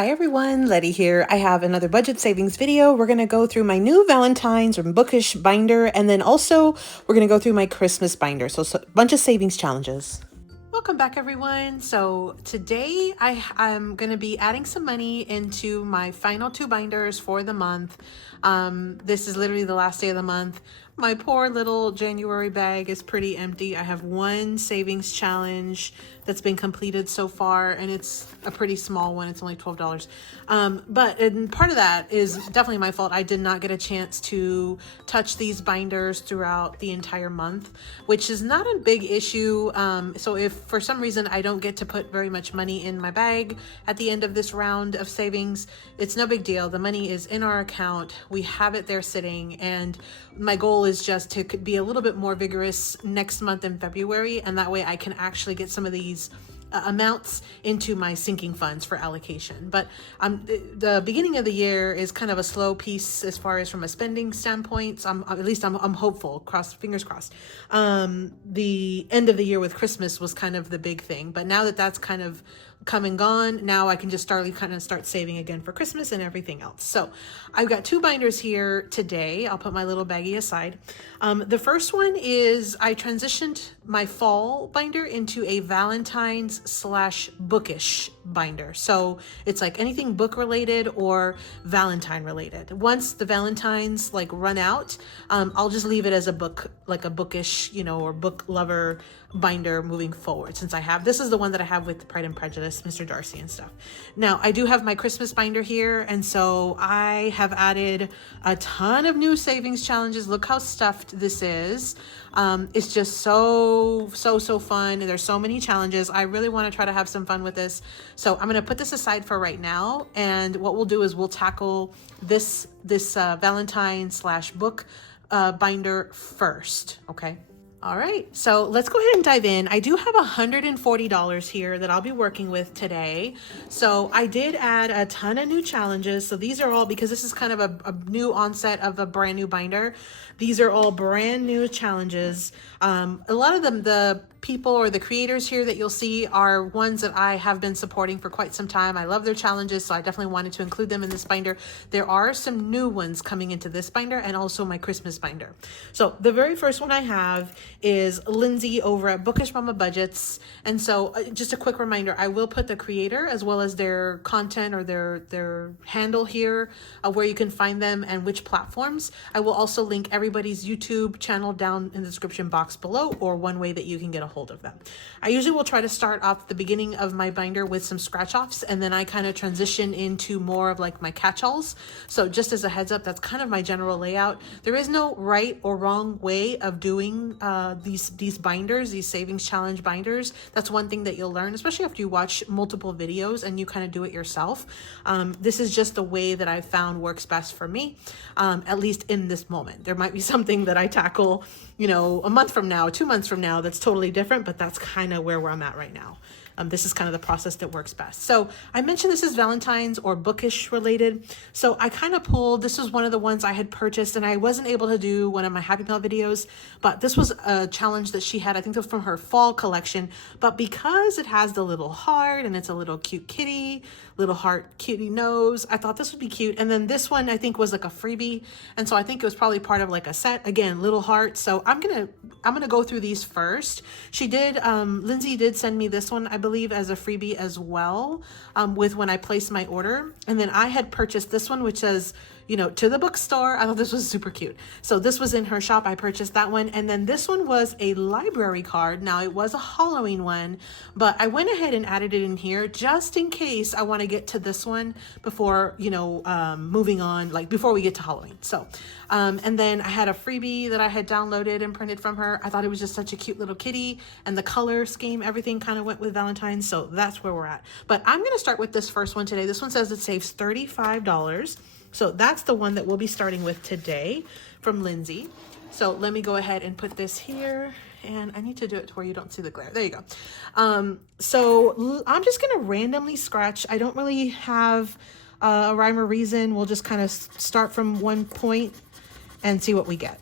Hi everyone, Letty here. I have another budget savings video. We're going to go through my new Valentines from Bookish binder, and then also we're going to go through my Christmas binder. So a bunch of savings challenges. Welcome back everyone. So today I'm going to be adding some money into my final two binders for the month. This is literally the last day of the month. My poor little January bag is pretty empty. I have one savings challenge that's been completed so far, and it's a pretty small one. It's only $12. But part of that is definitely my fault. I did not get a chance to touch these binders throughout the entire month, which is not a big issue. So if for some reason I don't get to put very much money in my bag at the end of this round of savings, it's no big deal. The money is in our account. We have it there sitting, and my goal is just to be a little bit more vigorous next month in February, and that way I can actually get some of these amounts into my sinking funds for allocation. But the beginning of the year is kind of a slow piece as far as from a spending standpoint. So I'm hopeful, fingers crossed. The end of the year with Christmas was kind of the big thing, but now that that's kind of come and gone, now I can just start saving again for Christmas and everything else. So I've got two binders here today. I'll put my little baggie aside. The first one is I transitioned my fall binder into a Valentines / Bookish binder. So it's like anything book related or Valentine related. Once the Valentines run out, I'll just leave it as a book, like a bookish, or book lover binder moving forward, since this is the one that I have with Pride and Prejudice, Mr. Darcy and stuff. Now I do have my Christmas binder here, and so I have added a ton of new savings challenges. Look how stuffed this is. It's just so fun, and there's so many challenges. I really want to try to have some fun with this, so I'm going to put this aside for right now, and what we'll do is we'll tackle this Valentine / book binder first. Okay. All right, so let's go ahead and dive in. I do have $140 here that I'll be working with today. So I did add a ton of new challenges. So these are all, because this is kind of a new onset of a brand new binder. These are all brand new challenges. A lot of them, the people or the creators here that you'll see are ones that I have been supporting for quite some time. I love their challenges, so I definitely wanted to include them in this binder. There are some new ones coming into this binder and also my Christmas binder. So the very first one I have is Lindsay over at Bookish Mama Budgets. And so just a quick reminder, I will put the creator as well as their content or their handle here, where you can find them and which platforms. I will also link everybody's YouTube channel down in the description box below, or one way that you can get a hold of them. I usually will try to start off the beginning of my binder with some scratch offs, and then I kind of transition into more of like my catch-alls. So just as a heads up, that's kind of my general layout. There is no right or wrong way of doing these binders, these savings challenge binders. That's one thing that you'll learn, especially after you watch multiple videos and you kind of do it yourself. This is just the way that I've found works best for me, at least in this moment. There might be something that I tackle, a month from now, 2 months from now, that's totally different, but that's kind of where I'm at right now. This is kind of the process that works best. So I mentioned this is Valentine's or Bookish related. So I kind of pulled, this was one of the ones I had purchased, and I wasn't able to do one of my Happy Mail videos, but this was a challenge that she had. I think it was from her fall collection, but because it has the little heart and it's a little cute kitty, little heart kitty nose, I thought this would be cute. And then this one I think was like a freebie, and so I think it was probably part of like a set, again, little heart. So I'm gonna go through these first. She did, Lindsay did send me this one, I believe, as a freebie as well, with when I placed my order. And then I had purchased this one, which says, to the bookstore. I thought this was super cute. So this was in her shop. I purchased that one. And then this one was a library card. Now it was a Halloween one, but I went ahead and added it in here just in case I want to get to this one before, moving on, like before we get to Halloween. So, and then I had a freebie that I had downloaded and printed from her. I thought it was just such a cute little kitty, and the color scheme, everything kind of went with Valentine's. So that's where we're at. But I'm going to start with this first one today. This one says it saves $35. So that's the one that we'll be starting with today from Lindsay. So let me go ahead and put this here, and I need to do it to where you don't see the glare. There you go. So I'm just going to randomly scratch. I don't really have a rhyme or reason. We'll just kind of start from one point and see what we get.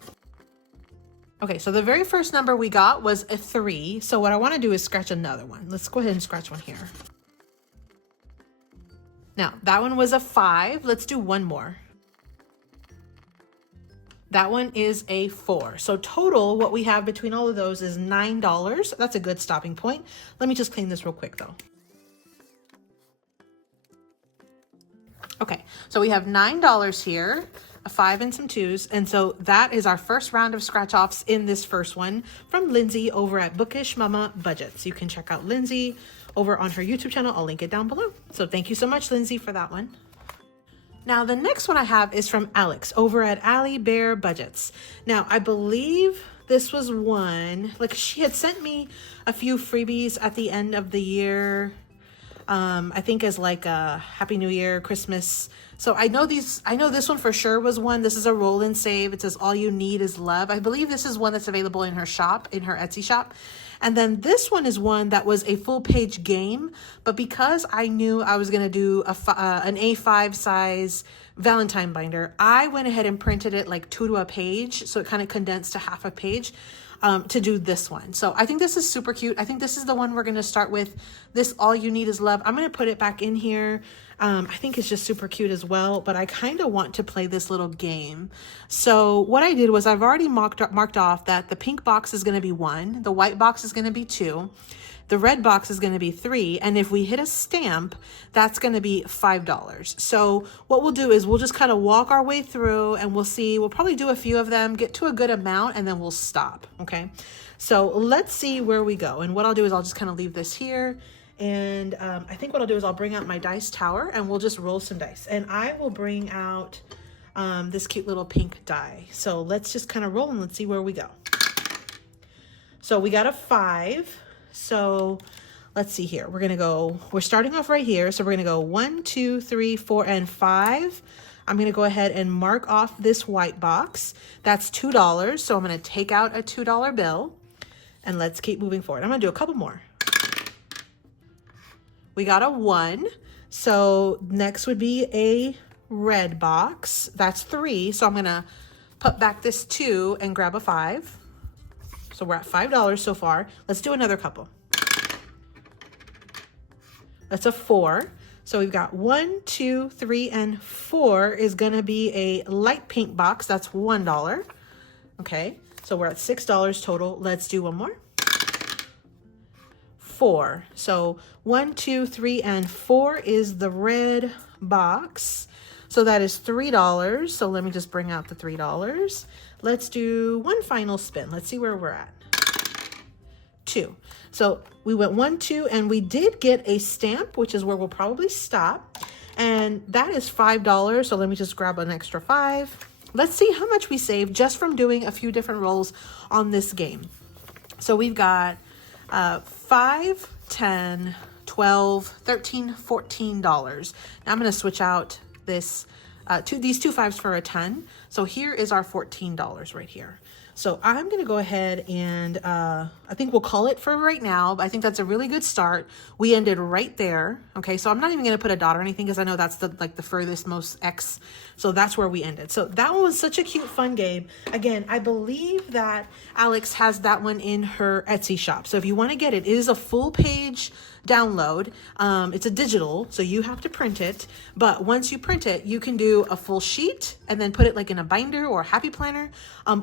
Okay, so the very first number we got was a 3. So what I want to do is scratch another one. Let's go ahead and scratch one here. Now, that one was a 5. Let's do one more. That one is a 4. So total, what we have between all of those is $9. That's a good stopping point. Let me just clean this real quick though. Okay, so we have $9 here, a 5 and some 2s. And so that is our first round of scratch offs in this first one from Lindsay over at Bookish Mama Budgets. You can check out Lindsay over on her YouTube channel. I'll link it down below. So thank you so much, Lindsay, for that one. Now, the next one I have is from Alex over at Alibear Budgets. Now, I believe this was one, like she had sent me a few freebies at the end of the year. I think as like a Happy New Year, Christmas. So I know this one for sure was one. This is a roll and save. It says all you need is love. I believe this is one that's available in her shop, in her Etsy shop. And then this one is one that was a full page game, but because I knew I was going to do an A5 size Valentine binder, I went ahead and printed it like 2 to a page. So it kind of condensed to half a page. To do this one. So I think this is super cute. I think this is the one we're going to start with. This all you need is love. I'm going to put it back in here. I think it's just super cute as well, but I kind of want to play this little game. So what I did was I've already marked off that the pink box is going to be 1, the white box is going to be 2, the red box is going to be 3, and if we hit a stamp, that's going to be $5. So what we'll do is we'll just kind of walk our way through and we'll see, we'll probably do a few of them, get to a good amount, and then we'll stop, okay? So let's see where we go. And what I'll do is I'll just kind of leave this here. And I think what I'll do is I'll bring out my dice tower and we'll just roll some dice. And I will bring out this cute little pink die. So let's just kind of roll and let's see where we go. So we got a 5. So let's see here. We're starting off right here. So we're going to go 1, 2, 3, 4, and 5. I'm going to go ahead and mark off this white box. That's $2. So I'm going to take out a $2 bill and let's keep moving forward. I'm going to do a couple more. We got a 1. So next would be a red box. That's 3. So I'm going to put back this 2 and grab a 5. So we're at $5 so far. Let's do another couple. That's a 4. So we've got 1, 2, 3, and 4 is going to be a light pink box. That's $1. Okay. So we're at $6 total. Let's do one more. 4. So 1, 2, 3, and 4 is the red box. So that is $3. So let me just bring out the $3. Let's do one final spin. Let's see where we're at. 2. So we went 1, 2, and we did get a stamp, which is where we'll probably stop. And that is $5. So let me just grab an extra 5. Let's see how much we saved just from doing a few different rolls on this game. So we've got 5, 10, 12, $13, $14. Now I'm going to switch out this these 2 5s for a 10. So here is our $14 right here. So I'm going to go ahead and I think we'll call it for right now. But I think that's a really good start. We ended right there. Okay, so I'm not even going to put a dot or anything because I know that's the furthest most X. So that's where we ended. So that one was such a cute, fun game. Again, I believe that Alex has that one in her Etsy shop. So if you want to get it, it is a full page download. It's a digital, so you have to print it. But once you print it, you can do a full sheet and then put it like in a binder or a happy planner.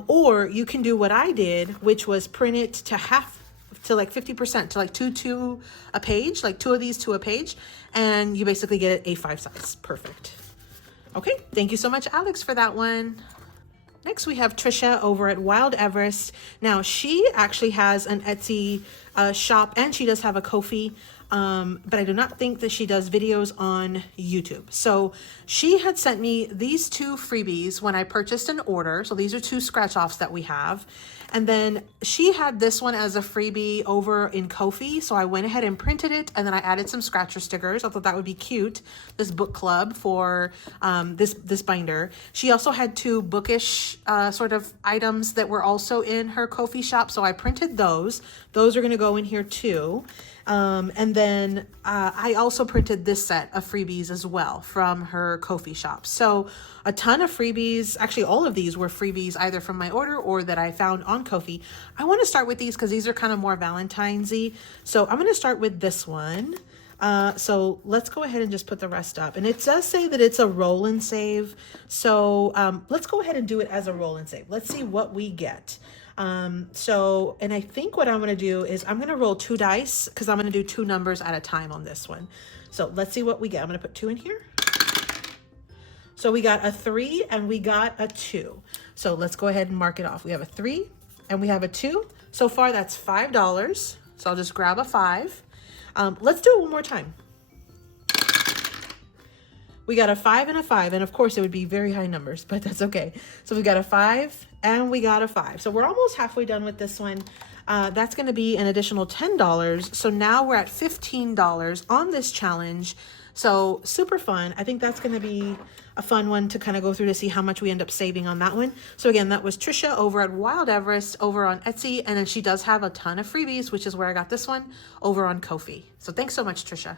Or you can do what I did, which was print it to half, to like 50%, to like two a page, like 2 of these to a page. And you basically get it A5 size. Perfect. Okay, thank you so much, Alex, for that one. Next, we have Trisha over at Wild Everest. Now, she actually has an Etsy shop, and she does have a Ko-fi, but I do not think that she does videos on YouTube. So she had sent me these 2 freebies when I purchased an order. So these are 2 scratch-offs that we have. And then she had this one as a freebie over in Ko-fi. So I went ahead and printed it, and then I added some scratcher stickers. I thought that would be cute, this book club for this binder. She also had 2 bookish sort of items that were also in her Ko-fi shop. So I printed those. Those are going to go in here too. And then I also printed this set of freebies as well from her Ko-fi shop. So a ton of freebies. Actually, all of these were freebies either from my order or that I found on Ko-fi. I want to start with these because these are kind of more Valentine's-y. So I'm going to start with this one. So let's go ahead and just put the rest up. And it does say that it's a roll and save. So let's go ahead and do it as a roll and save. Let's see what we get. And I think what I'm going to do is I'm going to roll 2 dice because I'm going to do 2 numbers at a time on this one. So let's see what we get. I'm going to put 2 in here. So we got a 3 and we got a 2. So let's go ahead and mark it off. We have a 3 and we have a 2. So far that's $5. So I'll just grab a 5. Let's do it one more time. We got a 5 and a 5, and of course it would be very high numbers, but that's okay. So we got a 5 and we got a 5. So we're almost halfway done with this one. That's going to be an additional $10. So now we're at $15 on this challenge. So super fun. I think that's going to be a fun one to kind of go through to see how much we end up saving on that one. So again, that was Trisha over at Wild Everest over on Etsy. And then she does have a ton of freebies, which is where I got this one over on Ko-fi. So thanks so much, Trisha.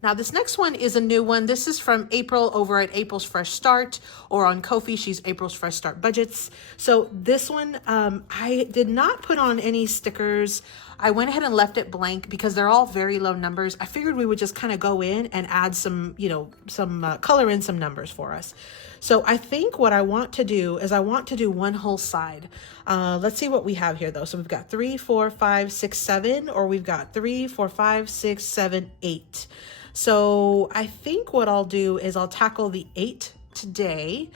Now this next one is a new one. This is from April over at April's Fresh Start, or on Ko-fi, she's April's Fresh Start Budgets. So this one, I did not put on any stickers. I went ahead and left it blank because they're all very low numbers. I figured we would just kind of go in and add some, color in some numbers for us. So I think what I want to do is I want to do one whole side. Let's see what we have here though. So we've got 3, 4, 5, 6, 7, or we've got 3, 4, 5, 6, 7, 8. So I think what I'll do is I'll tackle the 8 today.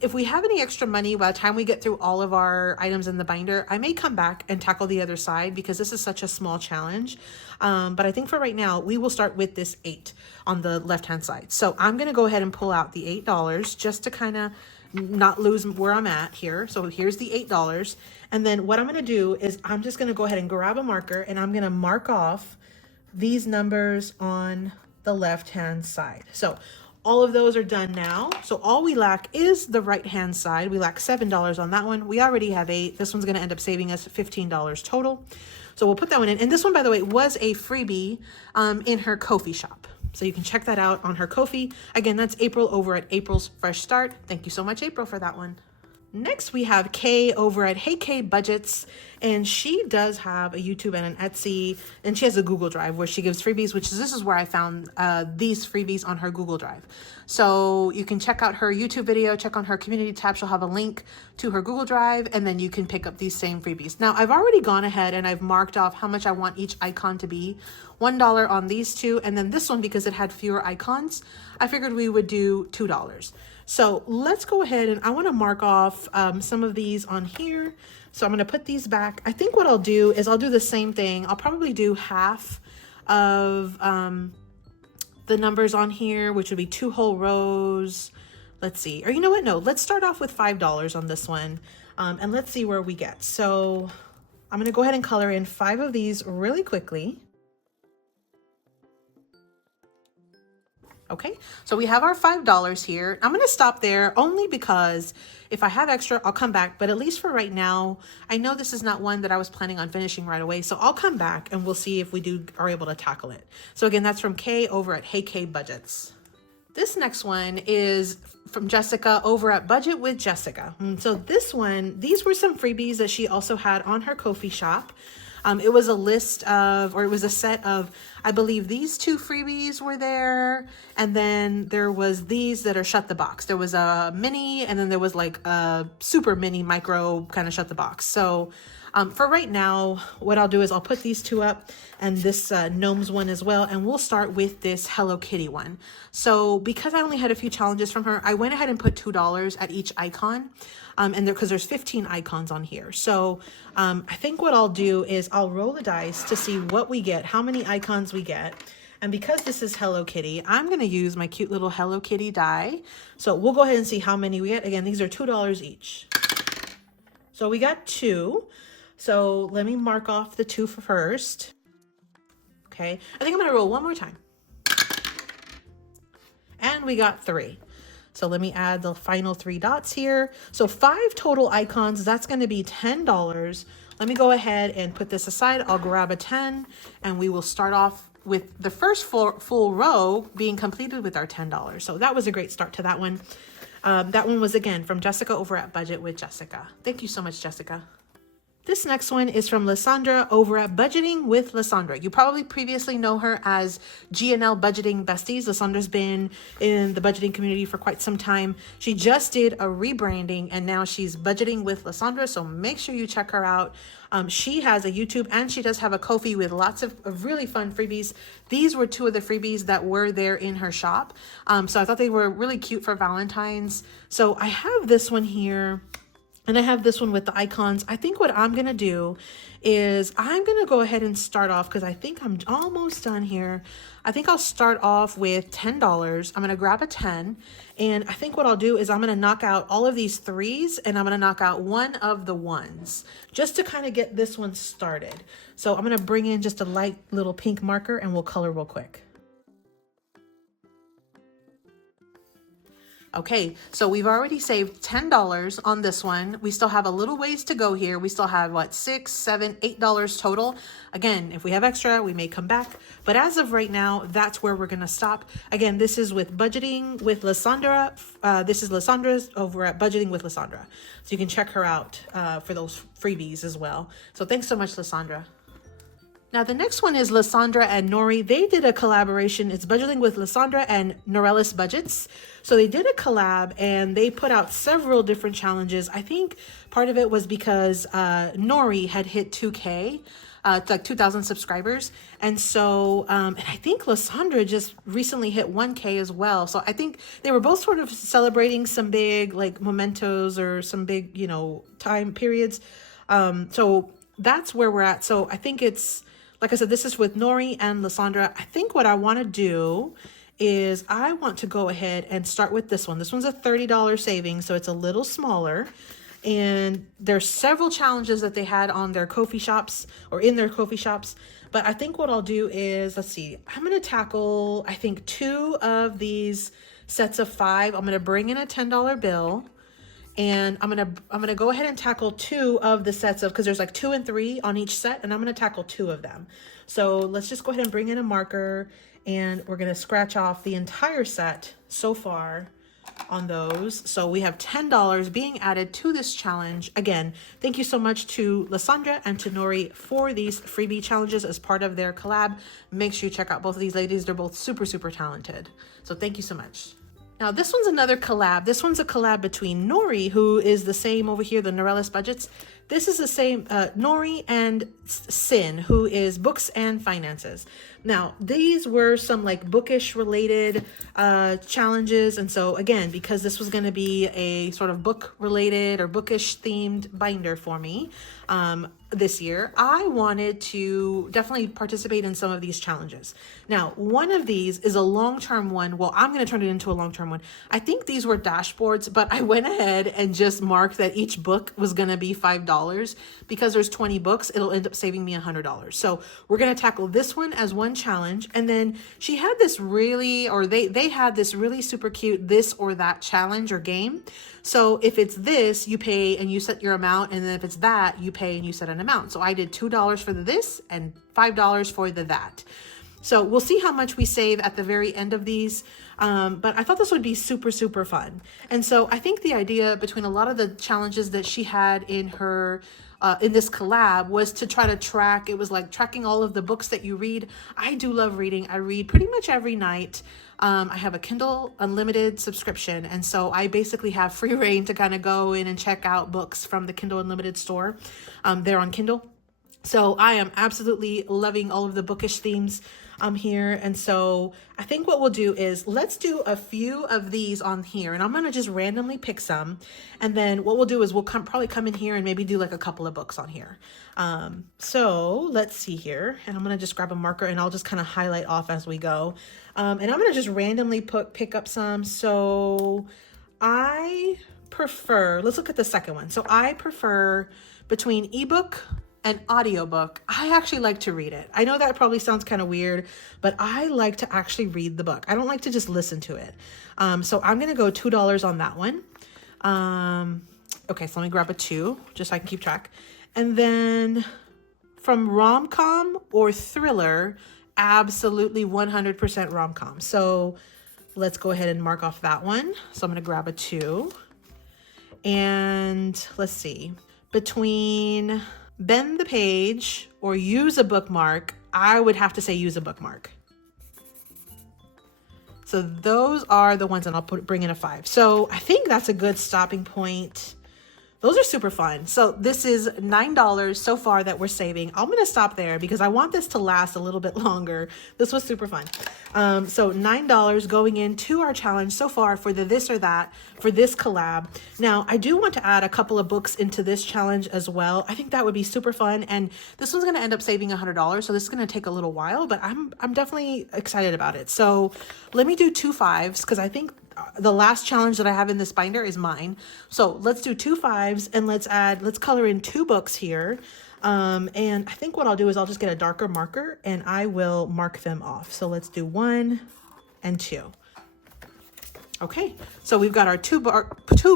If we have any extra money by the time we get through all of our items in the binder, I may come back and tackle the other side because this is such a small challenge. But I think for right now, we will start with this 8 on the left-hand side. So I'm going to go ahead and pull out the $8 just to kind of not lose where I'm at here. So here's the $8. And then what I'm going to do is I'm just going to go ahead and grab a marker and I'm going to mark off these numbers on the left-hand side. So all of those are done now. So all we lack is the right-hand side. We lack $7 on that one. We already have 8. This one's going to end up saving us $15 total. So we'll put that one in. And this one, by the way, was a freebie in her Ko-fi shop. So you can check that out on her Ko-fi. Again, that's April over at April's Fresh Start. Thank you so much, April, for that one. Next, we have Kay over at Hey Kay Budgets, and she does have a YouTube and an Etsy, and she has a Google Drive where she gives freebies, this is where I found these freebies on her Google Drive. So you can check out her YouTube video, check on her community tab. She'll have a link to her Google Drive, and then you can pick up these same freebies. Now, I've already gone ahead and I've marked off how much I want each icon to be. $1 on these two, and then this one, because it had fewer icons, I figured we would do $2. So let's go ahead and I want to mark off some of these on here. So I'm going to put these back. I think what I'll do is I'll do the same thing. I'll probably do half of the numbers on here, which would be 2 whole rows. Let's see. Or you know what? No, let's start off with $5 on this one. And let's see where we get. So I'm going to go ahead and color in 5 of these really quickly. Okay, so we have our $5 here. I'm going to stop there only because if I have extra, I'll come back. But at least for right now, I know this is not one that I was planning on finishing right away. So I'll come back and we'll see if we are able to tackle it. So again, that's from Kay over at Hey Kay Budgets. This next one is from Jessica over at Budget with Jessica. So this one, these were some freebies that she also had on her Ko-fi shop. It was a list of, or it was a set of, I believe these 2 freebies were there. And then there was these that are shut the box. There was a mini, and then there was like a super mini micro kind of shut the box. So for right now, what I'll do is I'll put these 2 up and this gnomes one as well. And we'll start with this Hello Kitty one. So because I only had a few challenges from her, I went ahead and put $2 at each icon. And because there's 15 icons on here. So I think what I'll do is I'll roll the dice to see what we get, how many icons we get. And because this is Hello Kitty, I'm going to use my cute little Hello Kitty die. So we'll go ahead and see how many we get. Again, these are $2 each. So we got 2. So let me mark off the 2 for first. Okay, I think I'm going to roll one more time. And we got 3. So let me add the final 3 dots here. So 5 total icons, that's going to be $10. Let me go ahead and put this aside. I'll grab a 10 and we will start off with the first full row being completed with our $10. So that was a great start to that one. That one was again from Jessica over at Budget with Jessica. Thank you so much, Jessica. This next one is from Lisandra over at Budgeting with Lisandra. You probably previously know her as GNL Budgeting Besties. Lisandra's been in the budgeting community for quite some time. She just did a rebranding and now she's Budgeting with Lisandra, so make sure you check her out. She has a YouTube and she does have a Ko-fi with lots of really fun freebies. These were two of the freebies that were there in her shop. So I thought they were really cute for Valentine's. So I have this one here. And I have this one with the icons. I think what I'm going to do is I'm going to go ahead and start off because I think I'm almost done here. I think I'll start off with $10. I'm going to grab a 10. And I think what I'll do is I'm going to knock out all of these 3s and I'm going to knock out one of the 1s just to kind of get this one started. So I'm going to bring in just a light little pink marker and we'll color real quick. Okay, so we've already saved $10 on this one. We still have a little ways to go here. We still have what, $6, $7, $8 total. Again, if we have extra, we may come back. But as of right now, that's where we're gonna stop. Again, this is with Budgeting with Lisandra. This is Lisandra's over at Budgeting with Lisandra. So you can check her out for those freebies as well. So thanks so much, Lisandra. Now, the next one is Lisandra and Nori. They did a collaboration. It's Budgeting with Lisandra and NorelisBudgets. So they did a collab and they put out several different challenges. I think part of it was because Nori had hit 2K, like 2,000 subscribers. And so, and I think Lisandra just recently hit 1K as well. So I think they were both sort of celebrating some big like mementos or some big, you know, time periods. So that's where we're at. So I think it's, like I said, this is with Nori and Lisandra. I think what I want to do is I want to go ahead and start with this one. This one's a $30 savings, so it's a little smaller. And there's several challenges that they had on their Ko-fi shops or in their Ko-fi shops. But I think what I'll do is, let's see, I'm going to tackle, I think, 2 of these sets of 5. I'm going to bring in a $10 bill. And I'm gonna go ahead and tackle 2 of the sets of, because there's like 2 and 3 on each set, and I'm gonna tackle 2 of them. So let's just go ahead and bring in a marker, and we're gonna scratch off the entire set so far on those. So we have $10 being added to this challenge. Again, thank you so much to Lisandra and to Nori for these freebie challenges as part of their collab. Make sure you check out both of these ladies. They're both super, super talented. So thank you so much. Now, this one's another collab. This one's a collab between Nori, who is the same over here, the NorelisBudgets. This is the same, Nori and Sin, who is Books and Finances. Now, these were some like Bookish related challenges. And so again, because this was going to be a sort of book related or bookish themed binder for me this year, I wanted to definitely participate in some of these challenges. Now, one of these is a long-term one. Well, I'm going to turn it into a long-term one. I think these were dashboards, but I went ahead and just marked that each book was going to be $5 because there's 20 books. It'll end up saving me $100. So we're going to tackle this one as one challenge. And then she had this really, or they had this really super cute this or that challenge or game. So if it's this, you pay and you set your amount. And then if it's that, you pay and you set an amount. So I did $2 for the this and $5 for the that. So we'll see how much we save at the very end of these. But I thought this would be super, super fun. And so I think the idea between a lot of the challenges that she had in her in this collab was to try to track, it was like tracking all of the books that you read. I do love reading. I read pretty much every night. I have a Kindle Unlimited subscription. And so I basically have free reign to kind of go in and check out books from the Kindle Unlimited store. They're on Kindle. So I am absolutely loving all of the bookish themes here. And so I think what we'll do is let's do a few of these on here, and I'm going to just randomly pick some. And then what we'll do is we'll probably come in here and maybe do like a couple of books on here. So let's see here, and I'm going to just grab a marker and I'll just kind of highlight off as we go. And I'm going to just randomly pick up some. So I prefer, let's look at the second one. So I prefer between ebook and audiobook. I actually like to read it. I know that probably sounds kind of weird, but I like to actually read the book. I don't like to just listen to it. So I'm going to go $2 on that one. Okay, so let me grab a 2 just so I can keep track. And then from rom-com or thriller, absolutely 100% rom-com. So let's go ahead and mark off that one. So I'm going to grab a 2. And let's see, between bend the page, or use a bookmark. I would have to say use a bookmark. So those are the ones that I'll bring in a 5. So I think that's a good stopping point. Those are super fun. So this is $9 so far that we're saving. I'm going to stop there because I want this to last a little bit longer. This was super fun. So $9 going into our challenge so far for the this or that, for this collab. Now, I do want to add a couple of books into this challenge as well. I think that would be super fun. And this one's going to end up saving $100. So this is going to take a little while, but I'm definitely excited about it. So let me do 2 5s because I think the last challenge that I have in this binder is mine. So let's do 2 5s and let's color in 2 books here. And I think what I'll do is I'll just get a darker marker and I will mark them off. So let's do 1 and 2. Okay, so we've got our two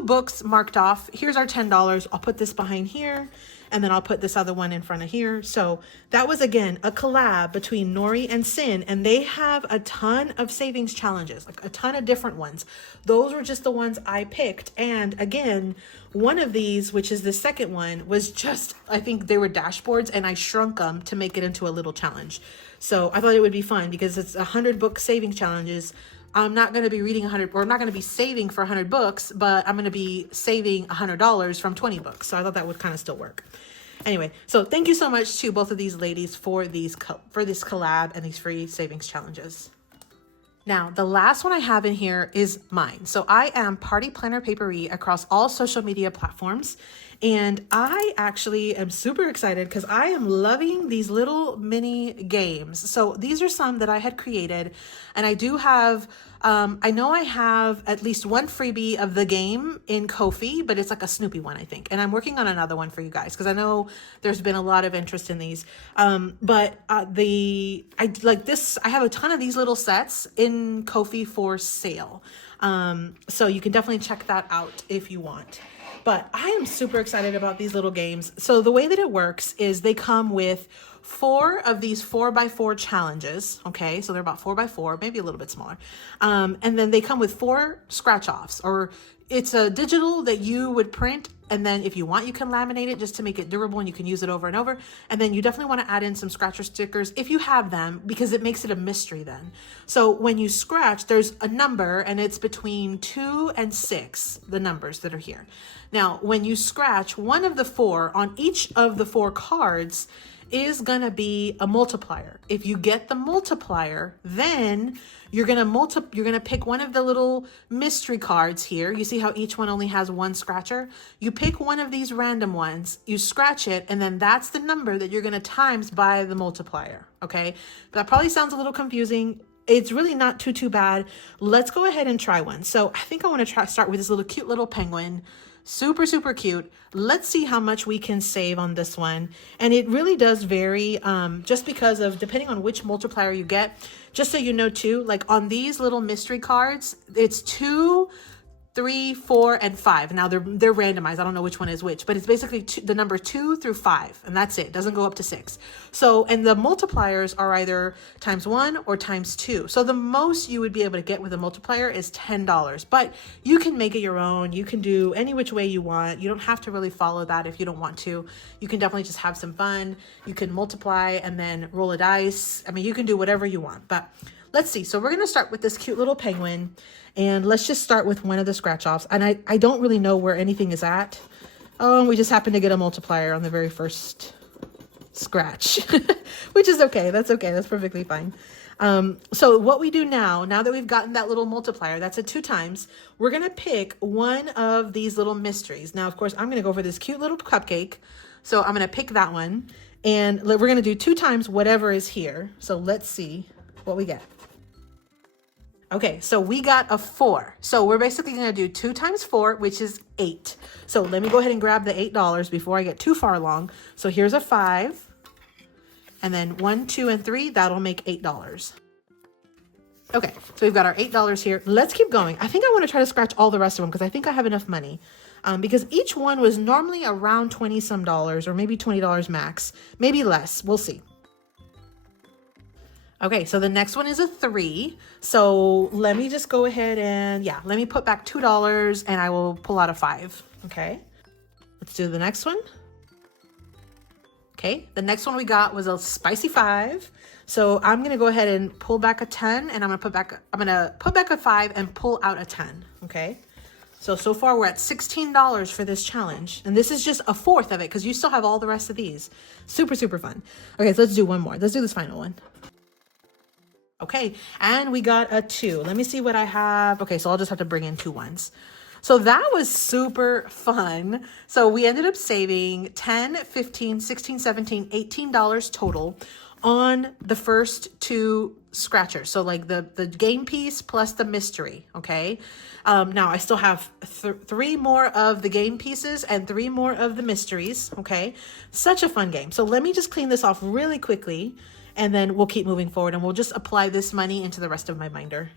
books marked off. Here's our $10. I'll put this behind here, and then I'll put this other one in front of here. So that was, again, a collab between Nori and Sin, and they have a ton of savings challenges, like a ton of different ones. Those were just the ones I picked. And again, one of these, which is the second one, was just, I think they were dashboards, and I shrunk them to make it into a little challenge. So I thought it would be fun because it's 100 book savings challenges. I'm not going to be reading 100, or I'm not going to be saving for 100 books, but I'm going to be saving $100 from 20 books. So I thought that would kind of still work. Anyway, so thank you so much to both of these ladies for this collab and these free savings challenges. Now, the last one I have in here is mine. So I am Party Planner Paperie across all social media platforms. And I actually am super excited because I am loving these little mini games. So these are some that I had created, and I do have, I know I have at least one freebie of the game in Ko-fi, but it's like a Snoopy one, I think. And I'm working on another one for you guys because I know there's been a lot of interest in these. I have a ton of these little sets in Ko-fi for sale. So you can definitely check that out if you want. But I am super excited about these little games. So the way that it works is they come with 4 of these 4x4 challenges. Okay, so they're about 4x4, maybe a little bit smaller. And then they come with 4 scratch offs, or it's a digital that you would print. And then if you want, you can laminate it just to make it durable and you can use it over and over. And then you definitely want to add in some scratcher stickers if you have them, because it makes it a mystery then. So when you scratch, there's a number and it's between 2 and 6, the numbers that are here. Now, when you scratch one of the 4 on each of the 4 cards is gonna be a multiplier. If you get the multiplier, then you're gonna pick one of the little mystery cards here. You see how each one only has 1 scratcher? You pick one of these random ones, you scratch it, and then that's the number that you're gonna times by the multiplier, okay? That probably sounds a little confusing. It's really not too bad. Let's go ahead and try one. So I think I wanna start with this little cute little penguin. Super, super cute. Let's see how much we can save on this one. And it really does vary just because of depending on which multiplier you get. Just so you know too, like on these little mystery cards, it's 2, 3, 4, and 5. Now they're randomized. I don't know which one is which, but it's basically the number 2 through 5, and that's it. It doesn't go up to 6. So, and the multipliers are either times 1 or times 2. So the most you would be able to get with a multiplier is $10, but you can make it your own. You can do any which way you want. You don't have to really follow that if you don't want to. You can definitely just have some fun. You can multiply and then roll a dice. I mean, you can do whatever you want, but let's see. So we're going to start with this cute little penguin, and let's just start with one of the scratch offs. And I don't really know where anything is at. Oh, we just happened to get a multiplier on the very first scratch, which is okay. That's okay. That's perfectly fine. So what we do now that we've gotten that little multiplier, that's a 2 times, we're going to pick one of these little mysteries. Now, of course, I'm going to go for this cute little cupcake. So I'm going to pick that one, and we're going to do 2 times whatever is here. So let's see what we get. Okay, so we got a 4. So we're basically going to do 2 times 4, which is 8. So let me go ahead and grab the $8 before I get too far along. So here's a 5. And then 1, 2, and 3, that'll make $8. Okay, so we've got our $8 here. Let's keep going. I think I want to try to scratch all the rest of them because I think I have enough money. Because each one was normally around 20 some dollars, or maybe $20 max, maybe less. We'll see. Okay, so the next one is a 3. So let me just go ahead and, let me put back $2 and I will pull out a 5. Okay, let's do the next one. Okay, the next one we got was a spicy 5. So I'm gonna go ahead and pull back a 10, and I'm gonna put back a 5 and pull out a 10. Okay, so far we're at $16 for this challenge, and this is just a fourth of it because you still have all the rest of these. Super fun. Okay, so let's do one more. Let's do this final one. Okay, and we got a 2. Let me see what I have. Okay, so I'll just have to bring in 2 ones. So that was super fun. So we ended up saving $10, $15, $16, $17, $18 total on the first 2 scratchers. So like the game piece plus the mystery, okay? Now I still have 3 more of the game pieces and 3 more of the mysteries, okay? Such a fun game. So let me just clean this off really quickly, and then we'll keep moving forward, and we'll just apply this money into the rest of my binder.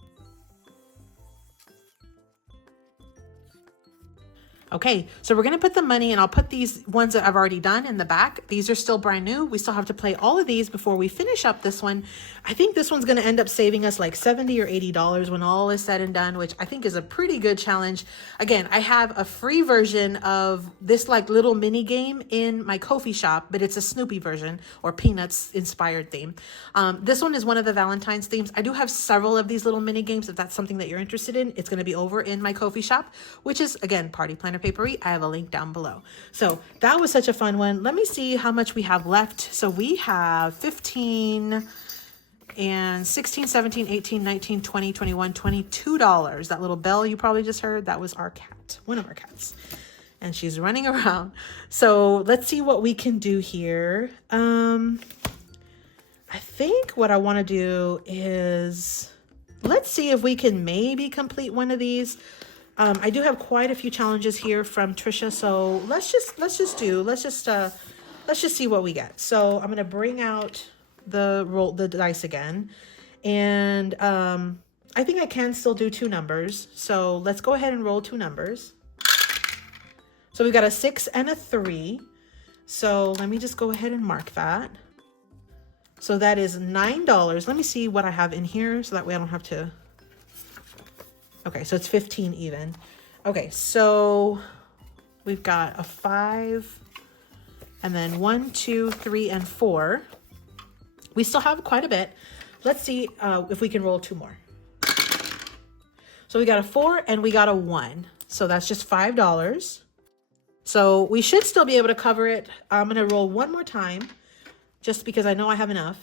Okay, so we're gonna put the money, and I'll put these ones that I've already done in the back. These are still brand new. We still have to play all of these before we finish up this one. I think this one's gonna end up saving us like $70 or $80 when all is said and done, which I think is a pretty good challenge. Again, I have a free version of this like little mini game in my Ko-fi shop, but it's a Snoopy version or Peanuts inspired theme. This one is one of the Valentine's themes. I do have several of these little mini games. If that's something that you're interested in, it's gonna be over in my Ko-fi shop, which is again, Party Planner Paperie. I have a link down below. So that was such a fun one. Let me see how much we have left. So we have 15 and 16, 17, 18, 19, 20, 21, $22. That little bell you probably just heard, that was our cat, one of our cats. And she's running around. So let's see what we can do here. I think what I want to do is, let's see if we can maybe complete one of these. I do have quite a few challenges here from Trisha, so let's just see what we get. So I'm gonna bring out the dice again, and I think I can still do 2 numbers. So let's go ahead and roll 2 numbers. So we've got a 6 and a 3. So let me just go ahead and mark that. So that is $9. Let me see what I have in here so that way I don't have to. Okay, so it's 15 even. Okay, so we've got a 5, and then 1, 2, 3, and 4. We still have quite a bit. Let's see if we can roll 2 more. So we got a 4 and we got a 1. So that's just $5. So we should still be able to cover it. I'm gonna roll 1 more time just because I know I have enough.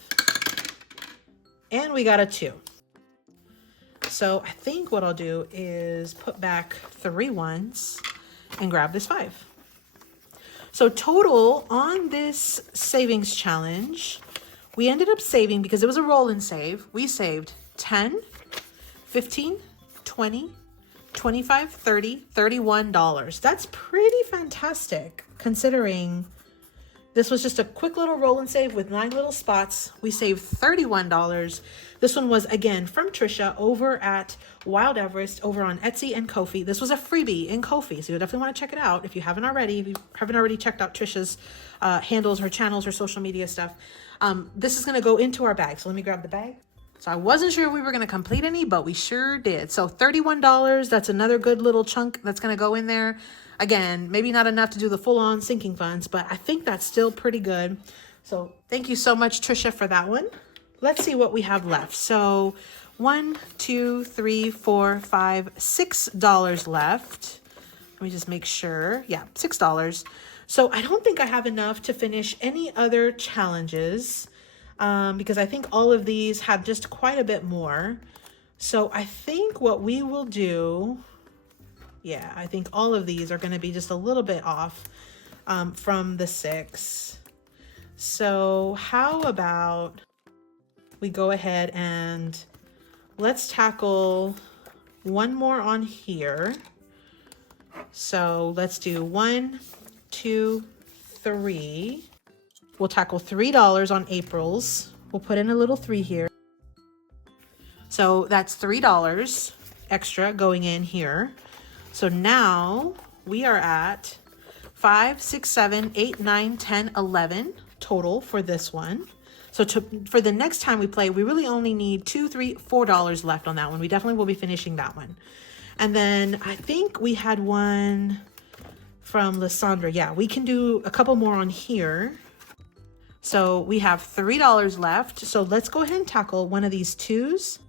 And we got a 2. So I think what I'll do is put back 3 ones and grab this 5. So total on this savings challenge, we ended up saving, because it was a roll and save, we saved 10, 15, 20, 25, 30, $31. That's pretty fantastic considering this was just a quick little roll and save with 9 little spots. We saved $31. This one was, again, from Trisha over at Wild Everest over on Etsy and Ko-fi. This was a freebie in Ko-fi, so you'll definitely want to check it out if you haven't already. If you haven't already checked out Trisha's handles, her channels, her social media stuff. This is going to go into our bag. So let me grab the bag. So I wasn't sure we were going to complete any, but we sure did. So $31, that's another good little chunk that's going to go in there. Again, maybe not enough to do the full-on sinking funds, but I think that's still pretty good. So thank you so much, Trisha, for that one. Let's see what we have left. So 1, 2, 3, 4, 5, $6 left. Let me just make sure. Yeah, $6. So I don't think I have enough to finish any other challenges because I think all of these have just quite a bit more. So I think what we will do, yeah, I think all of these are going to be just a little bit off from the 6. So how about we go ahead and let's tackle one more on here. So let's do 1, 2, 3. We'll tackle $3 on April's. We'll put in a little 3 here. So that's $3 extra going in here. So now we are at 5, 6, 7, 8, 9, 10, 11 total for this one. So for the next time we play, we really only need $2, $3, $4 left on that one. We definitely will be finishing that one. And then I think we had one from Lisandra. Yeah, we can do a couple more on here. So we have $3 left. So let's go ahead and tackle one of these 2s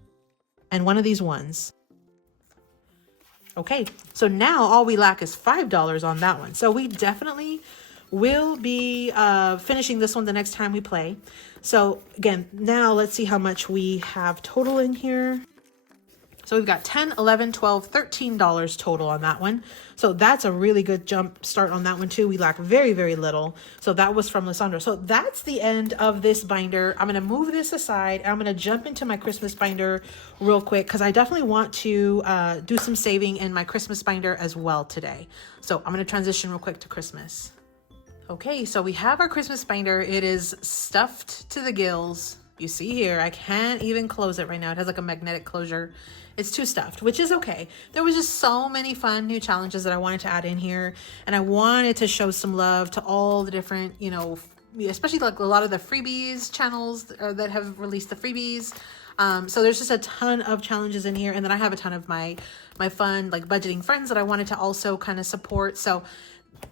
and one of these 1s. Okay, so now all we lack is $5 on that one. So we definitely will be finishing this one the next time we play. So again, now let's see how much we have total in here. So we've got $10, $11, $12, $13 total on that one. So that's a really good jump start on that one too. We lack very, very little. So that was from Lisandra. So that's the end of this binder. I'm going to move this aside. I'm going to jump into my Christmas binder real quick because I definitely want to do some saving in my Christmas binder as well today. So I'm going to transition real quick to Christmas. Okay, so we have our Christmas binder. It is stuffed to the gills. You see here, I can't even close it right now. It has like a magnetic closure. It's too stuffed, which is okay. There was just so many fun new challenges that I wanted to add in here. And I wanted to show some love to all the different, you know, especially like a lot of the freebies channels that have released the freebies. So there's just a ton of challenges in here. And then I have a ton of my fun, like budgeting friends that I wanted to also kind of support. So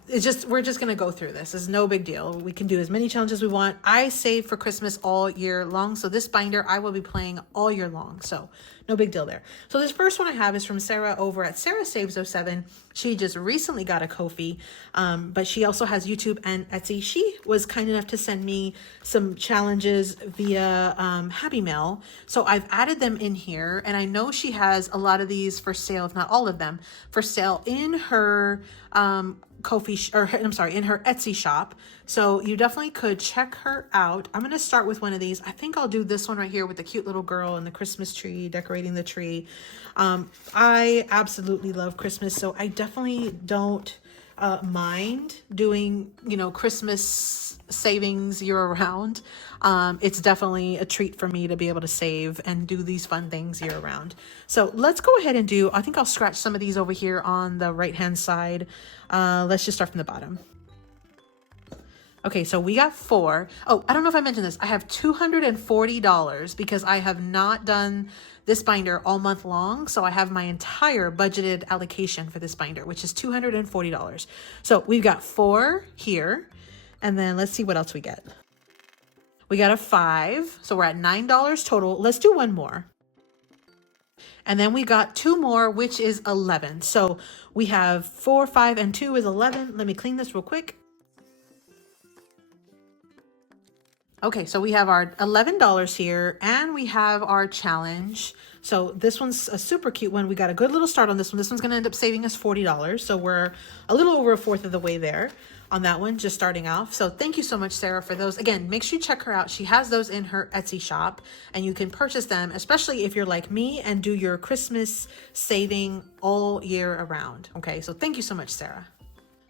it's just, we're just going to go through this. It's no big deal. We can do as many challenges we want. I save for Christmas all year long. So this binder, I will be playing all year long. So no big deal there. So this first one I have is from Sarah over at SarahSaves07. She just recently got a Ko-fi, but she also has YouTube and Etsy. She was kind enough to send me some challenges via Happy Mail. So I've added them in here, and I know she has a lot of these for sale, if not all of them, for sale in her Ko-fi, in her Etsy shop. So you definitely could check her out. I'm going to start with one of these. I think I'll do this one right here with the cute little girl and the Christmas tree, decorating the tree. I absolutely love Christmas, so I definitely don't mind doing, you know, Christmas savings year round. It's definitely a treat for me to be able to save and do these fun things year round. So let's go ahead and do, I think I'll scratch some of these over here on the right hand side. Let's just start from the bottom. Okay, so we got 4. Oh, I don't know if I mentioned this. I have $240 because I have not done this binder all month long. So I have my entire budgeted allocation for this binder, which is $240. So we've got 4 here. And then let's see what else we get. We got a 5. So we're at $9 total. Let's do one more. And then we got 2 more, which is 11. So we have 4, 5, and 2 is 11. Let me clean this real quick. Okay, so we have our $11 here, and we have our challenge. So this one's a super cute one. We got a good little start on this one. This one's going to end up saving us $40. So we're a little over a fourth of the way there on that one, just starting off. So thank you so much, Sarah, for those. Again, make sure you check her out. She has those in her Etsy shop, and you can purchase them, especially if you're like me and do your Christmas saving all year around. Okay, so thank you so much, Sarah.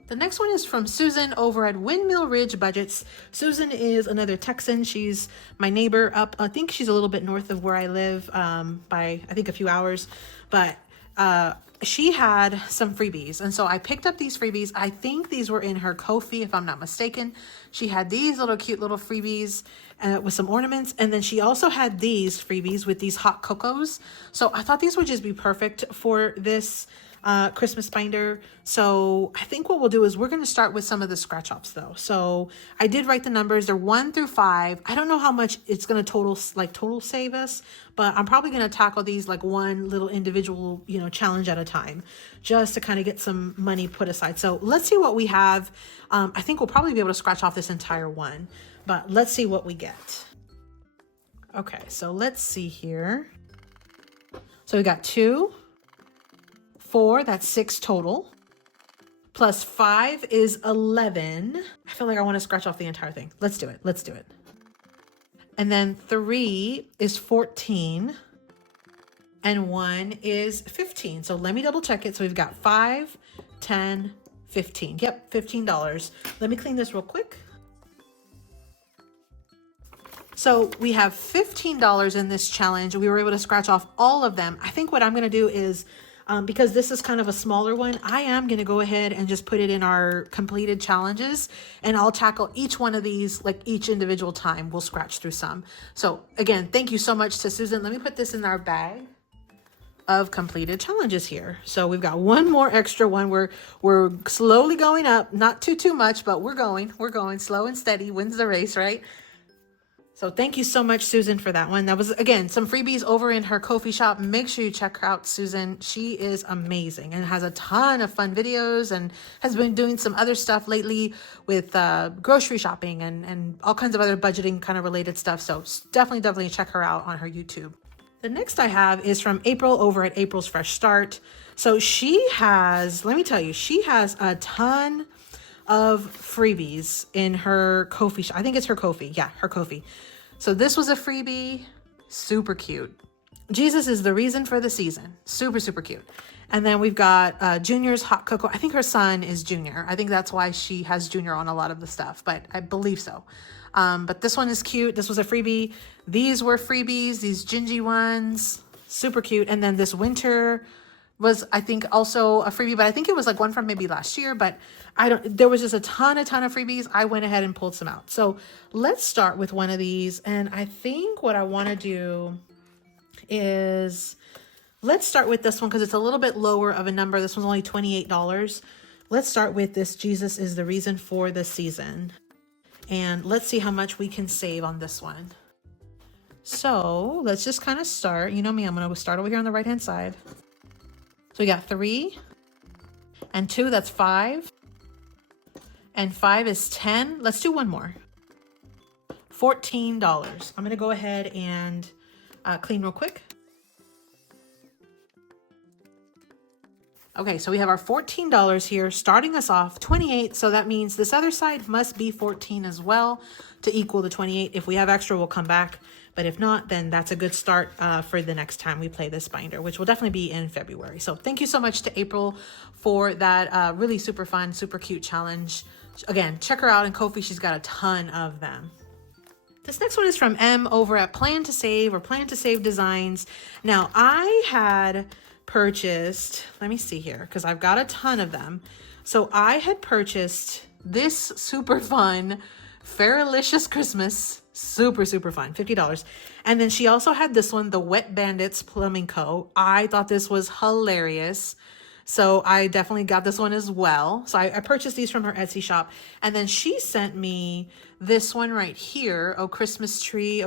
The next one is from Susan over at WindmillRidgeBudgets. Susan is another Texan. She's my neighbor up. I think she's a little bit north of where I live by, I think, a few hours. But she had some freebies. And so I picked up these freebies. I think these were in her Ko-fi, if I'm not mistaken. She had these little cute little freebies with some ornaments. And then she also had these freebies with these hot cocos. So I thought these would just be perfect for this Christmas binder. So I think what we'll do is we're going to start with some of the scratch offs though. So I did write the numbers. They're 1 through 5. I don't know how much it's going to total save us, but I'm probably going to tackle these like one little individual, you know, challenge at a time, just to kind of get some money put aside. So let's see what we have. I think we'll probably be able to scratch off this entire one, but let's see what we get. Okay, so let's see here. So we got 2, 4, that's 6 total, plus 5 is 11. I feel like I want to scratch off the entire thing. Let's do it. Let's do it. And then 3 is 14, and 1 is 15. So let me double check it. So we've got 5, 10, 15. Yep, $15. Let me clean this real quick. So we have $15 in this challenge. We were able to scratch off all of them. I think what I'm going to do is, because this is kind of a smaller one, I am going to go ahead and just put it in our completed challenges, and I'll tackle each one of these like each individual time. We'll scratch through some. So again, thank you so much to Susan. Let me put this in our bag of completed challenges here. So we've got one more extra one. We're slowly going up, not too much, but we're going slow and steady wins the race, right? So thank you so much, Susan, for that one. That was, again, some freebies over in her Ko-fi shop. Make sure you check her out, Susan. She is amazing and has a ton of fun videos and has been doing some other stuff lately with grocery shopping and all kinds of other budgeting kind of related stuff. So definitely check her out on her YouTube. The next I have is from April over at April's Fresh Start. So she has, let me tell you, she has a ton of freebies in her Ko-fi shop. I think it's her Ko-fi. Yeah, her Ko-fi. So this was a freebie, super cute. Jesus is the reason for the season. Super cute. And then we've got Junior's hot cocoa. I think her son is Junior. I think that's why she has Junior on a lot of the stuff, but I believe so. But this one is cute. This was a freebie. These were freebies, these gingy ones, super cute. And then this winter was, I think, also a freebie, but I think it was like one from maybe last year, but there was just a ton of freebies. I went ahead and pulled some out. So let's start with one of these. And I think what I want to do is, let's start with this one because it's a little bit lower of a number. This one's only $28. Let's start with this Jesus is the reason for the season. And let's see how much we can save on this one. So let's just kind of start. You know me, I'm going to start over here on the right-hand side. So we got 3 and 2, that's 5. And 5 is 10. Let's do one more. $14. I'm going to go ahead and clean real quick. Okay, so we have our $14 here, starting us off 28. So that means this other side must be 14 as well to equal the 28. If we have extra, we'll come back. But if not, then that's a good start for the next time we play this binder, which will definitely be in February. So thank you so much to April for that really super fun, super cute challenge. Again, check her out in Ko-fi. She's got a ton of them. This next one is from M over at Plan2Save or Plan2Save Designs. Now, I had purchased, let me see here, because I've got a ton of them. So I had purchased this super fun Fairylicious Christmas, super fun, $50. And then she also had this one, the Wet Bandits Plumbing Co. I thought this was hilarious. So I definitely got this one as well. So I purchased these from her Etsy shop. And then she sent me this one right here. Oh, Christmas tree,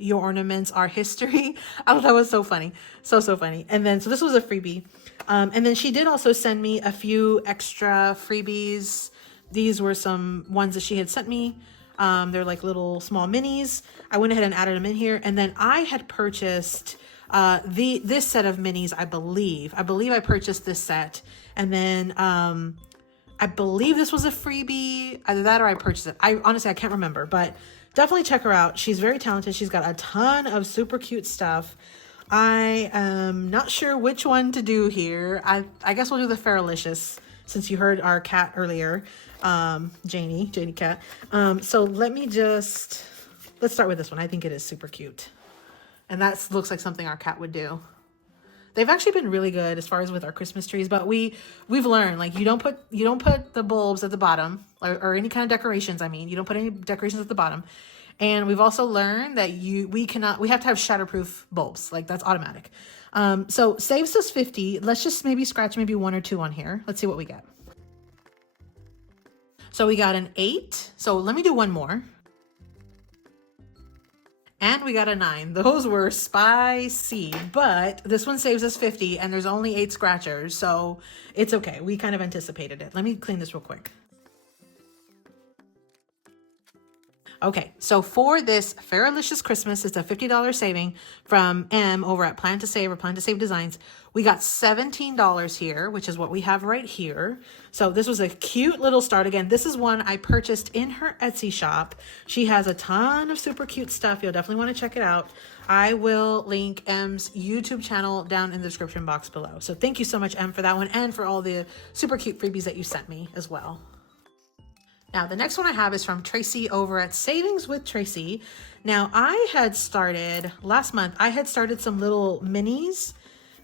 your ornaments are history. I thought that was so funny. So funny. And then, so this was a freebie. And then she did also send me a few extra freebies. These were some ones that she had sent me. They're like little small minis. I went ahead and added them in here. And then I had purchased this set of minis. I believe I purchased this set. And then I believe this was a freebie. Either that or I purchased it. I honestly can't remember, but definitely check her out. She's very talented. She's got a ton of super cute stuff. I am not sure which one to do here. I guess we'll do the Fairylicious, since you heard our cat earlier, Janie cat. So let's start with this one. I think it is super cute. And that looks like something our cat would do. They've actually been really good as far as with our Christmas trees, but we've learned, like, you don't put the bulbs at the bottom or any kind of decorations. I mean, you don't put any decorations at the bottom. And we've also learned that we have to have shatterproof bulbs. Like, that's automatic. So saves us 50. Let's just maybe scratch maybe 1 or 2 on here. Let's see what we get. So we got an 8. So let me do one more. And we got a 9. Those were spicy, but this one saves us 50 and there's only 8 scratchers. So it's okay. We kind of anticipated it. Let me clean this real quick. Okay, so for this Fairylicious Christmas, it's a $50 saving from M over at Plan2Save or Plan2Save Designs. We got $17 here, which is what we have right here. So this was a cute little start. Again, this is one I purchased in her Etsy shop. She has a ton of super cute stuff. You'll definitely want to check it out. I will link M's YouTube channel down in the description box below. So thank you so much, M, for that one and for all the super cute freebies that you sent me as well. Now, the next one I have is from Traci over at Savings with Traci. Now, I had started last month, I had started some little minis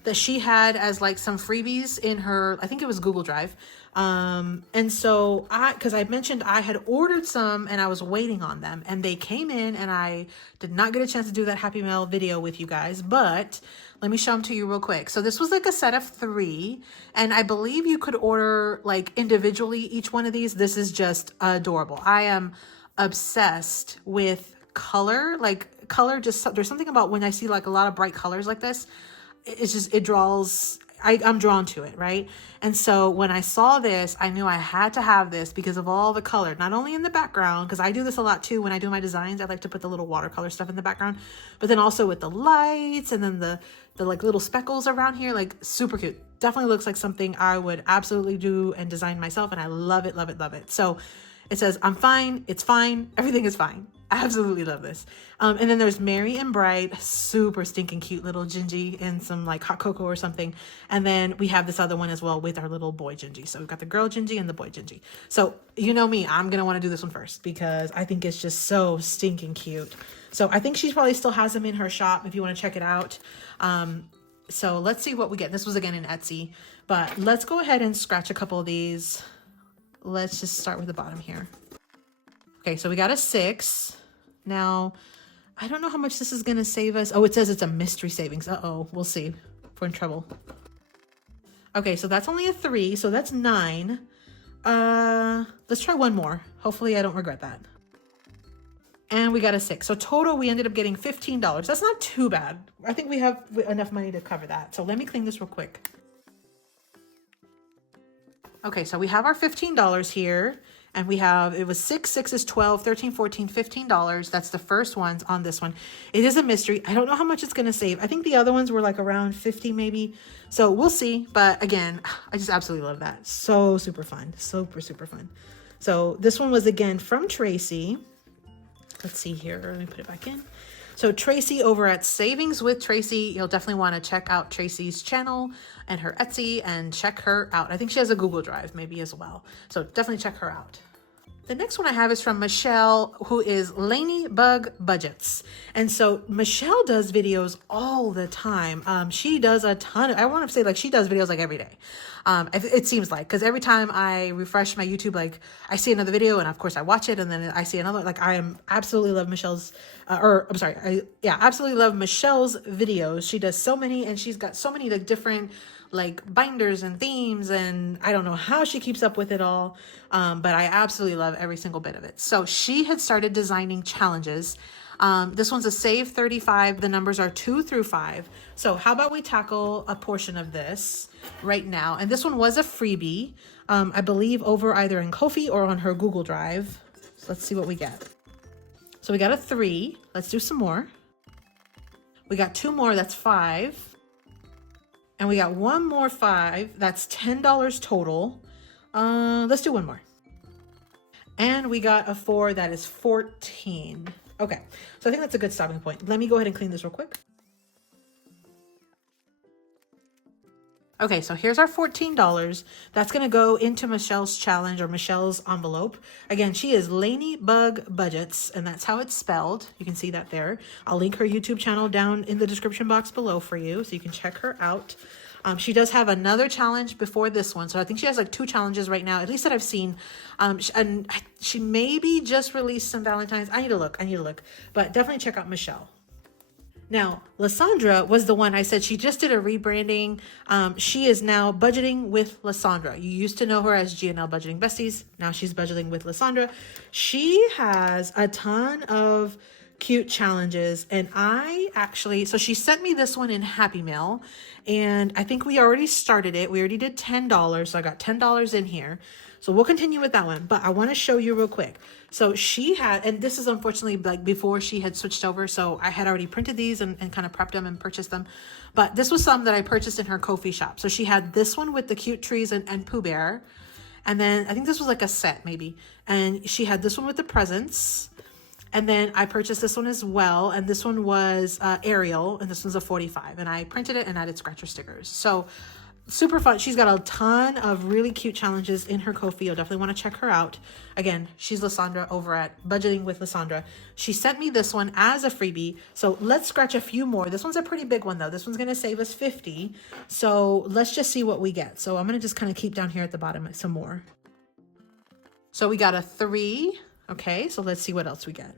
that she had as like some freebies in her, I think it was Google Drive. And so because I mentioned I had ordered some and I was waiting on them and they came in and I did not get a chance to do that Happy Mail video with you guys, but let me show them to you real quick. So this was like a set of 3 and I believe you could order like individually each one of these. This is just adorable. I am obsessed with color, like color, just there's something about when I see like a lot of bright colors like this, it's just, it draws, I'm drawn to it, right? And so when I saw this, I knew I had to have this because of all the color, not only in the background, because I do this a lot too when I do my designs. I like to put the little watercolor stuff in the background, but then also with the lights and then the like little speckles around here, like super cute. Definitely looks like something I would absolutely do and design myself, and I love it, love it, love it. So it says, I'm fine, it's fine, everything is fine. I absolutely love this. And then there's Merry and Bright, super stinking cute little Gingy and some like hot cocoa or something. And then we have this other one as well with our little boy Gingy. So we've got the girl Gingy and the boy Gingy. So you know me, I'm going to want to do this one first because I think it's just so stinking cute. So I think she probably still has them in her shop if you want to check it out. So let's see what we get. This was again in Etsy, but let's go ahead and scratch a couple of these. Let's just start with the bottom here. Okay, so we got a 6. Now, I don't know how much this is going to save us. Oh, it says it's a mystery savings. Uh-oh, we'll see if we're in trouble. Okay, so that's only a 3, so that's 9. Let's try one more. Hopefully I don't regret that. And we got a 6. So total, we ended up getting $15. That's not too bad. I think we have enough money to cover that. So let me clean this real quick. Okay, so we have our $15 here. And we have, it was 6, 6 is 12, 13, 14, $15. That's the first ones on this one. It is a mystery. I don't know how much it's going to save. I think the other ones were like around 50 maybe. So we'll see. But again, I just absolutely love that. So super fun. Super, super fun. So this one was again from Traci. Let's see here. Let me put it back in. So Traci over at Savings with Traci, you'll definitely want to check out Traci's channel and her Etsy and check her out. I think she has a Google Drive maybe as well. So definitely check her out. The next one I have is from Michelle, who is LaineyBugBudgets. And so Michelle does videos all the time. She does a ton of, I want to say like she does videos like every day. It seems like, because every time I refresh my YouTube, like I see another video and of course I watch it and then I see another, like I am absolutely love Michelle's, absolutely love Michelle's videos. She does so many and she's got so many like different like binders and themes, and I don't know how she keeps up with it all, but I absolutely love every single bit of it. So she had started designing challenges. This one's a save 35. The numbers are 2 through 5. So how about we tackle a portion of this right now? And this one was a freebie, I believe over either in Ko-fi or on her Google Drive. So let's see what we get. So we got a 3. Let's do some more. We got 2 more. That's 5. And we got 1 more 5. That's $10 total. Let's do 1 more. And we got a 4. That is 14. Okay, so I think that's a good stopping point. Let me go ahead and clean this real quick. Okay, so here's our $14. That's going to go into Michelle's challenge or Michelle's envelope. Again, she is LaineyBugBudgets, and that's how it's spelled. You can see that there. I'll link her YouTube channel down in the description box below for you, so you can check her out. She does have another challenge before this one. So I think she has like 2 challenges right now, at least that I've seen. And she maybe just released some Valentines. I need to look. But definitely check out Michelle. Now, Lisandra was the one I said she just did a rebranding. She is now budgeting with Lisandra. You used to know her as GNL Budgeting Besties. Now she's budgeting with Lisandra. She has a ton of cute challenges, and so she sent me this one in Happy Mail, and I think we already started it. We already did $10, so I got $10 in here. So we'll continue with that one, but I want to show you real quick. So she had, and this is unfortunately like before she had switched over, so I had already printed these and kind of prepped them and purchased them, but this was some that I purchased in her Ko-fi shop. So she had this one with the cute trees and Pooh Bear, and then I think this was like a set maybe, and she had this one with the presents. And then I purchased this one as well. And this one was Ariel, and this one's a 45. And I printed it and added scratcher stickers. So super fun. She's got a ton of really cute challenges in her Ko-fi. You'll definitely want to check her out. Again, she's Lisandra over at Budgeting with Lisandra. She sent me this one as a freebie. So let's scratch a few more. This one's a pretty big one though. This one's going to save us 50. So let's just see what we get. So I'm going to just kind of keep down here at the bottom some more. So we got a 3. Okay, so let's see what else we get.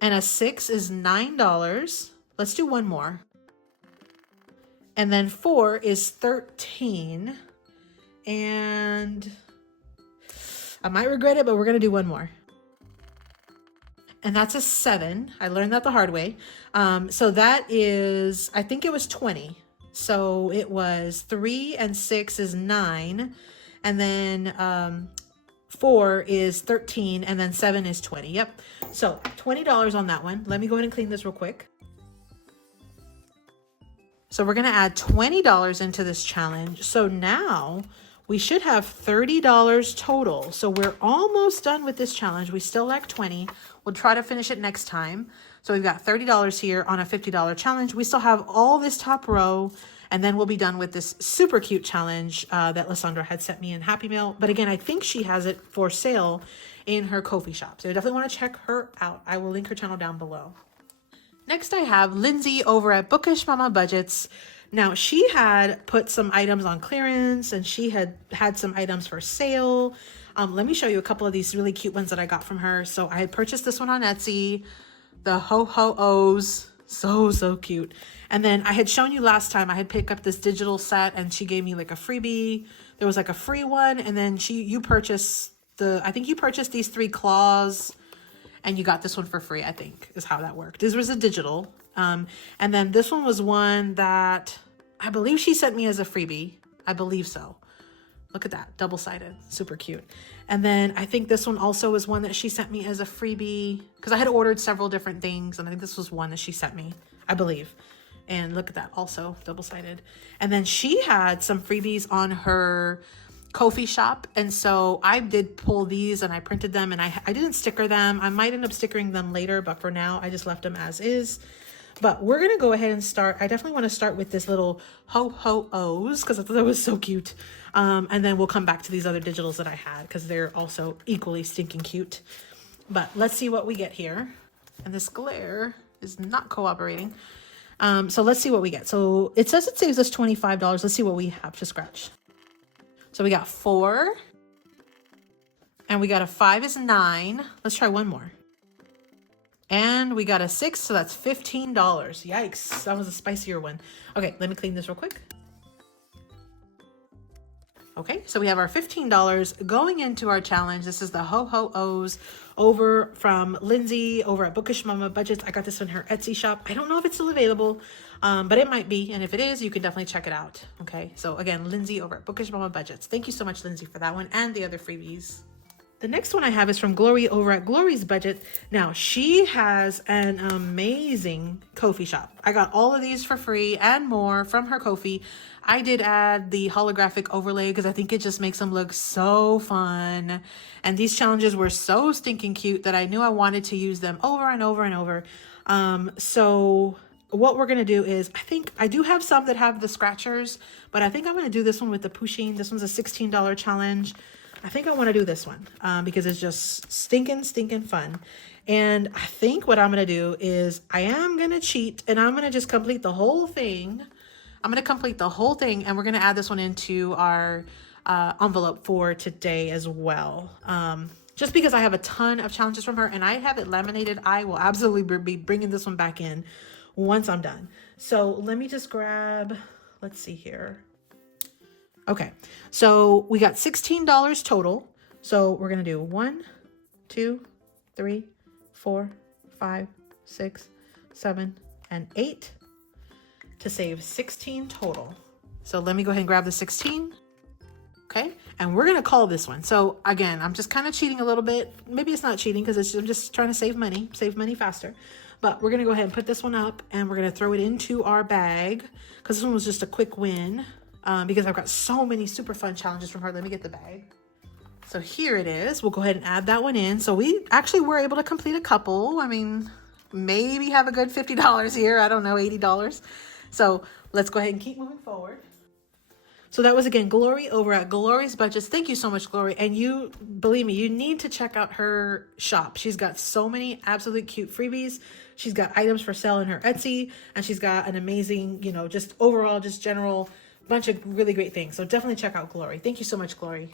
And a 6 is $9. Let's do 1 more. And then 4 is 13. And I might regret it, but we're going to do 1 more. and that's a 7. I learned that the hard way. So that is, I think it was 20. So it was 3 and 6 is 9. And then 4 is 13. And then 7 is 20. Yep. So $20 on that one. Let me go ahead and clean this real quick. So we're going to add $20 into this challenge. So now we should have $30 total. So we're almost done with this challenge. We still lack 20. We'll try to finish it next time. So we've got $30 here on a $50 challenge. We still have all this top row, and then we'll be done with this super cute challenge that Lisandra had sent me in Happy Mail. But again, I think she has it for sale in her Ko-fi shop. So you definitely want to check her out. I will link her channel down below. Next, I have Lindsay over at Bookish Mama Budgets. Now, she had put some items on clearance, and she had some items for sale. Let me show you a couple of these really cute ones that I got from her. So I had purchased this one on Etsy, the Ho-Ho-Ohs. So cute. And then I had shown you last time, I had picked up this digital set, and she gave me like a freebie. There was like a free one, and then you purchased I think you purchased these 3 claws, and you got this one for free, I think, is how that worked. This was a digital. And then this one was one that I believe she sent me as a freebie. I believe so. Look at that, double-sided, super cute. And then I think this one also was one that she sent me as a freebie, because I had ordered several different things, and I think this was one that she sent me, I believe. And look at that, also double-sided. And then she had some freebies on her Ko-fi shop, and so I did pull these and I printed them, and I didn't sticker them. I might end up stickering them later, but for now I just left them as is. But we're gonna go ahead and start. I definitely want to start with this little Ho-Ho-Ohs because I thought that was so cute, and then we'll come back to these other digitals that I had because they're also equally stinking cute. But let's see what we get here. And this glare is not cooperating. So let's see what we get. So it says it saves us $25. Let's see what we have to scratch. So we got 4, and we got a 5 is 9. Let's try one more. And we got a 6, so that's $15. Yikes, that was a spicier one. Okay, let me clean this real quick. Okay, so we have our $15 going into our challenge. This is the Ho-Ho-Ohs over from Lindsay over at Bookish Mama Budgets. I got this in her Etsy shop. I don't know if it's still available, but it might be. And if it is, you can definitely check it out. Okay, so again, Lindsay over at Bookish Mama Budgets. Thank you so much, Lindsay, for that one and the other freebies. The next one I have is from Glory over at GlorysBudgets. Now, she has an amazing Ko-fi shop. I got all of these for free and more from her Ko-fi. I did add the holographic overlay because I think it just makes them look so fun. And these challenges were so stinking cute that I knew I wanted to use them over and over and over. So what we're going to do is, I think I do have some that have the scratchers, but I think I'm going to do this one with the pushing. This one's a $16 challenge. I think I want to do this one because it's just stinking fun. And I think what I'm going to do is I am going to cheat, and I'm going to just complete the whole thing. I'm going to complete the whole thing, and we're going to add this one into our envelope for today as well. Just because I have a ton of challenges from her and I have it laminated, I will absolutely be bringing this one back in once I'm done. So let me just grab, let's see here. Okay, so we got $16 total. So we're gonna do 1, 2, 3, 4, 5, 6, 7, and 8 to save 16 total. So let me go ahead and grab the 16. Okay, and we're gonna call this one. So again, I'm just kind of cheating a little bit. Maybe it's not cheating because I'm just trying to save money faster. But we're gonna go ahead and put this one up, and we're gonna throw it into our bag because this one was just a quick win. Because I've got so many super fun challenges from her. Let me get the bag. So here it is. We'll go ahead and add that one in. So we actually were able to complete a couple. I mean, maybe have a good $50 here. I don't know, $80. So let's go ahead and keep moving forward. So that was, again, Glory over at GlorysBudgets. Thank you so much, Glory. And you, believe me, you need to check out her shop. She's got so many absolutely cute freebies. She's got items for sale in her Etsy. And she's got an amazing, you know, just overall, just general bunch of really great things. So definitely check out Glory. Thank you so much, Glory.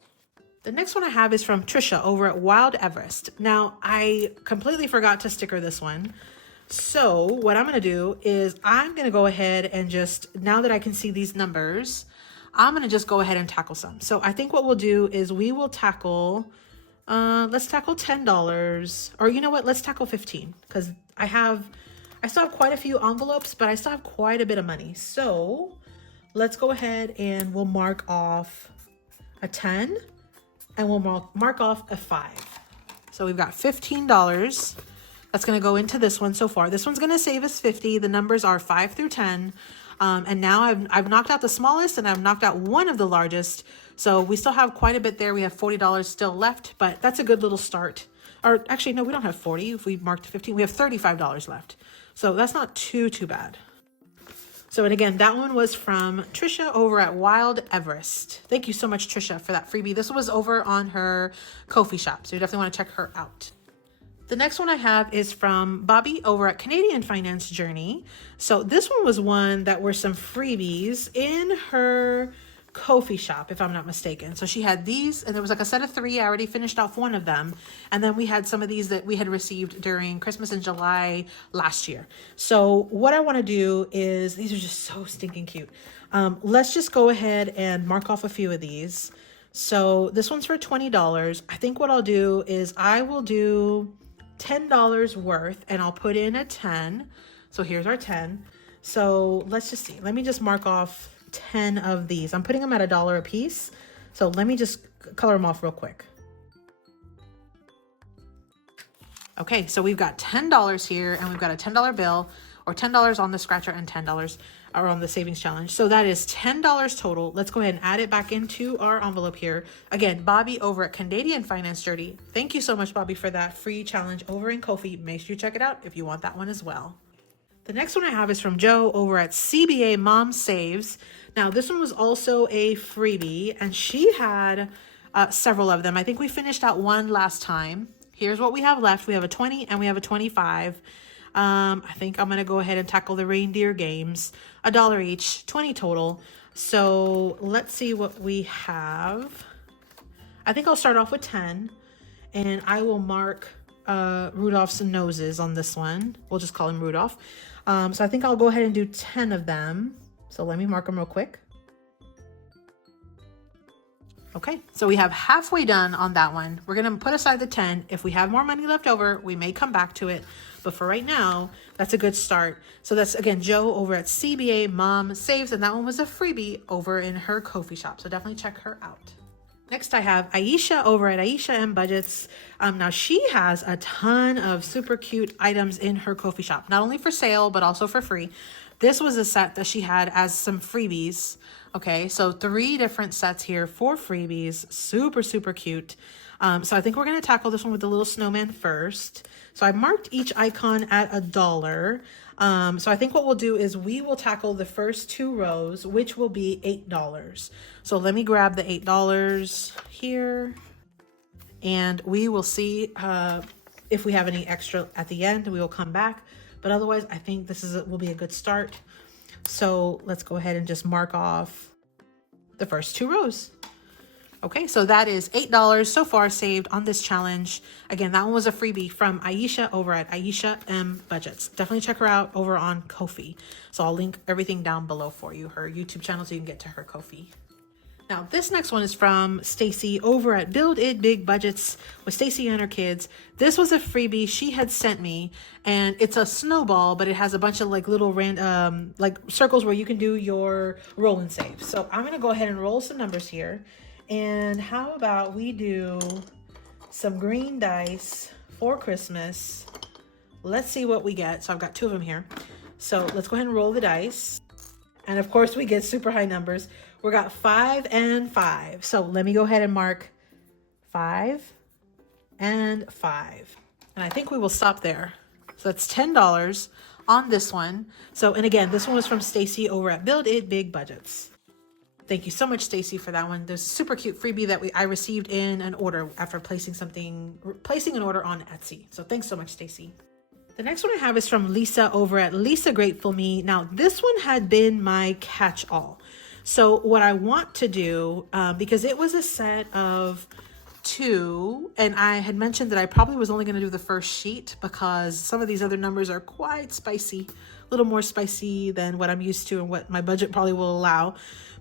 The next one I have is from Trisha over at Wild Everest. Now, I completely forgot to sticker this one. So what I'm going to do is I'm going to go ahead and just, now that I can see these numbers, I'm going to just go ahead and tackle some. So I think what we'll do is we will tackle Let's tackle $10. Or you know what? Let's tackle 15 because I still have quite a few envelopes, but I still have quite a bit of money. So let's go ahead and we'll mark off a 10 and we'll mark off a 5. So we've got $15. That's going to go into this one so far. This one's going to save us 50. The numbers are 5 through 10. And now I've knocked out the smallest and I've knocked out one of the largest. So we still have quite a bit there. We have $40 still left, but that's a good little start. Or actually, no, we don't have 40. If we marked 15, we have $35 left. So that's not too bad. So, and again, that one was from Trisha over at Wild Everest. Thank you so much, Trisha, for that freebie. This was over on her Ko-fi shop. So you definitely want to check her out. The next one I have is from Bobby over at Canadian Finance Journey. So this one was one that were some freebies in her Ko-fi shop, if I'm not mistaken. So she had these, and there was like a set of 3. I already finished off one of them. And then we had some of these that we had received during Christmas in July last year. So what I want to do is, these are just so stinking cute. Let's just go ahead and mark off a few of these. So this one's for $20. I think what I'll do is I will do $10 worth and I'll put in a 10. So here's our 10. So let's just see. Let me just mark off 10 of these. I'm putting them at $1 a piece. So let me just color them off real quick. Okay, so we've got $10 here and we've got a $10 bill or $10 on the scratcher and $10 are on the savings challenge. So that is $10 total. Let's go ahead and add it back into our envelope here. Again, Bobby over at Canadian Finance Journey. Thank you so much, Bobby, for that free challenge over in Ko-fi. Make sure you check it out if you want that one as well. The next one I have is from Joe over at CBAmomSaves. Now, this one was also a freebie, and she had several of them. I think we finished out one last time. Here's what we have left. We have a 20 and we have a 25. I think I'm going to go ahead and tackle the reindeer games. $1 each, 20 total. So let's see what we have. I think I'll start off with 10, and I will mark Rudolph's noses on this one. We'll just call him Rudolph. So I think I'll go ahead and do 10 of them. So let me mark them real quick. Okay, so we have halfway done on that one. We're gonna put aside the 10. If we have more money left over, we may come back to it. But for right now, that's a good start. So that's, again, Joe over at CBAmomSaves, and that one was a freebie over in her Ko-fi shop. So definitely check her out. Next, I have Aisha over at AishaMBudgets. Now, she has a ton of super cute items in her Ko-fi shop, not only for sale, but also for free. This was a set that she had as some freebies. Okay, so 3 different sets here, 4 freebies, super cute. So I think we're going to tackle this one with the little snowman first. So I marked each icon at $1. So I think what we'll do is we will tackle the first 2 rows, which will be $8. So let me grab the $8 here, and we will see if we have any extra at the end. We will come back, but otherwise I think this will be a good start. So let's go ahead and just mark off the first 2 rows. Okay, so that is $8 so far saved on this challenge. Again, that one was a freebie from Aisha over at AishaMBudgets. Definitely check her out over on Ko-fi. So I'll link everything down below for you, her YouTube channel, so you can get to her Ko-fi. Now, this next one is from Stacy over at BuildItBigBudgets with Stacy and her kids. This was a freebie she had sent me, and it's a snowball, but it has a bunch of like little random like circles where you can do your roll and save. So I'm going to go ahead and roll some numbers here. And how about we do some green dice for Christmas? Let's see what we get. So I've got 2 of them here. So let's go ahead and roll the dice. And of course we get super high numbers. We got 5 and 5. So let me go ahead and mark 5 and 5. And I think we will stop there. So that's $10 on this one. So, and again, this one was from Stacy over at BuildItBigBudgets. Thank you so much, Stacy, for that one. There's a super cute freebie that I received in an order after placing an order on Etsy. So thanks so much, Stacy. The next one I have is from Lisa over at LisaGratefulMe. Now, this one had been my catch-all. So what I want to do, because it was a set of 2, and I had mentioned that I probably was only going to do the first sheet because some of these other numbers are quite spicy, a little more spicy than what I'm used to and what my budget probably will allow.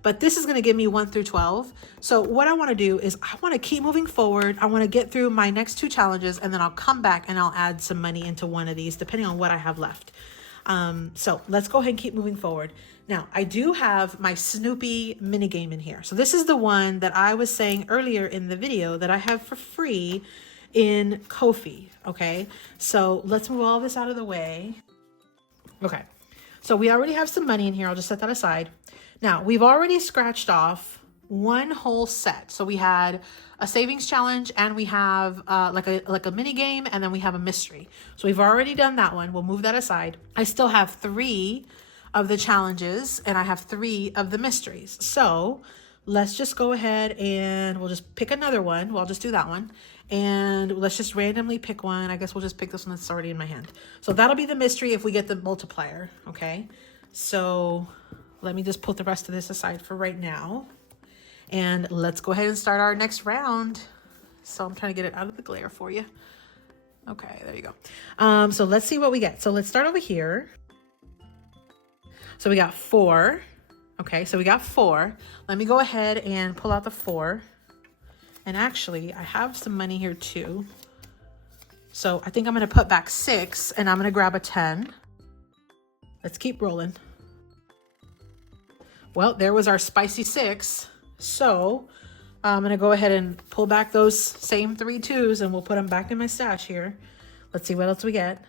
But this is going to give me 1 through 12. So what I want to do is I want to keep moving forward. I want to get through my next 2 challenges, and then I'll come back and I'll add some money into one of these depending on what I have left. So let's go ahead and keep moving forward. Now, I do have my Snoopy mini game in here. So this is the one that I was saying earlier in the video that I have for free in Ko-fi. Okay, so let's move all this out of the way. Okay, so we already have some money in here. I'll just set that aside. Now, we've already scratched off one whole set. So we had a savings challenge, and we have like a mini game, and then we have a mystery. So we've already done that one. We'll move that aside. I still have 3 of the challenges, and I have 3 of the mysteries. So let's just go ahead and we'll just pick another one. We'll just do that one, and let's just randomly pick one. I guess we'll just pick this one that's already in my hand. So that'll be the mystery if we get the multiplier. Okay, so let me just put the rest of this aside for right now. And let's go ahead and start our next round. So I'm trying to get it out of the glare for you. Okay, there you go. So let's see what we get. So let's start over here. So we got 4. Okay, so we got 4. Let me go ahead and pull out the 4. And actually, I have some money here too. So I think I'm going to put back 6, and I'm going to grab a 10. Let's keep rolling. Well, there was our spicy 6. So I'm going to go ahead and pull back those same 3 2s, and we'll put them back in my stash here. Let's see what else we get.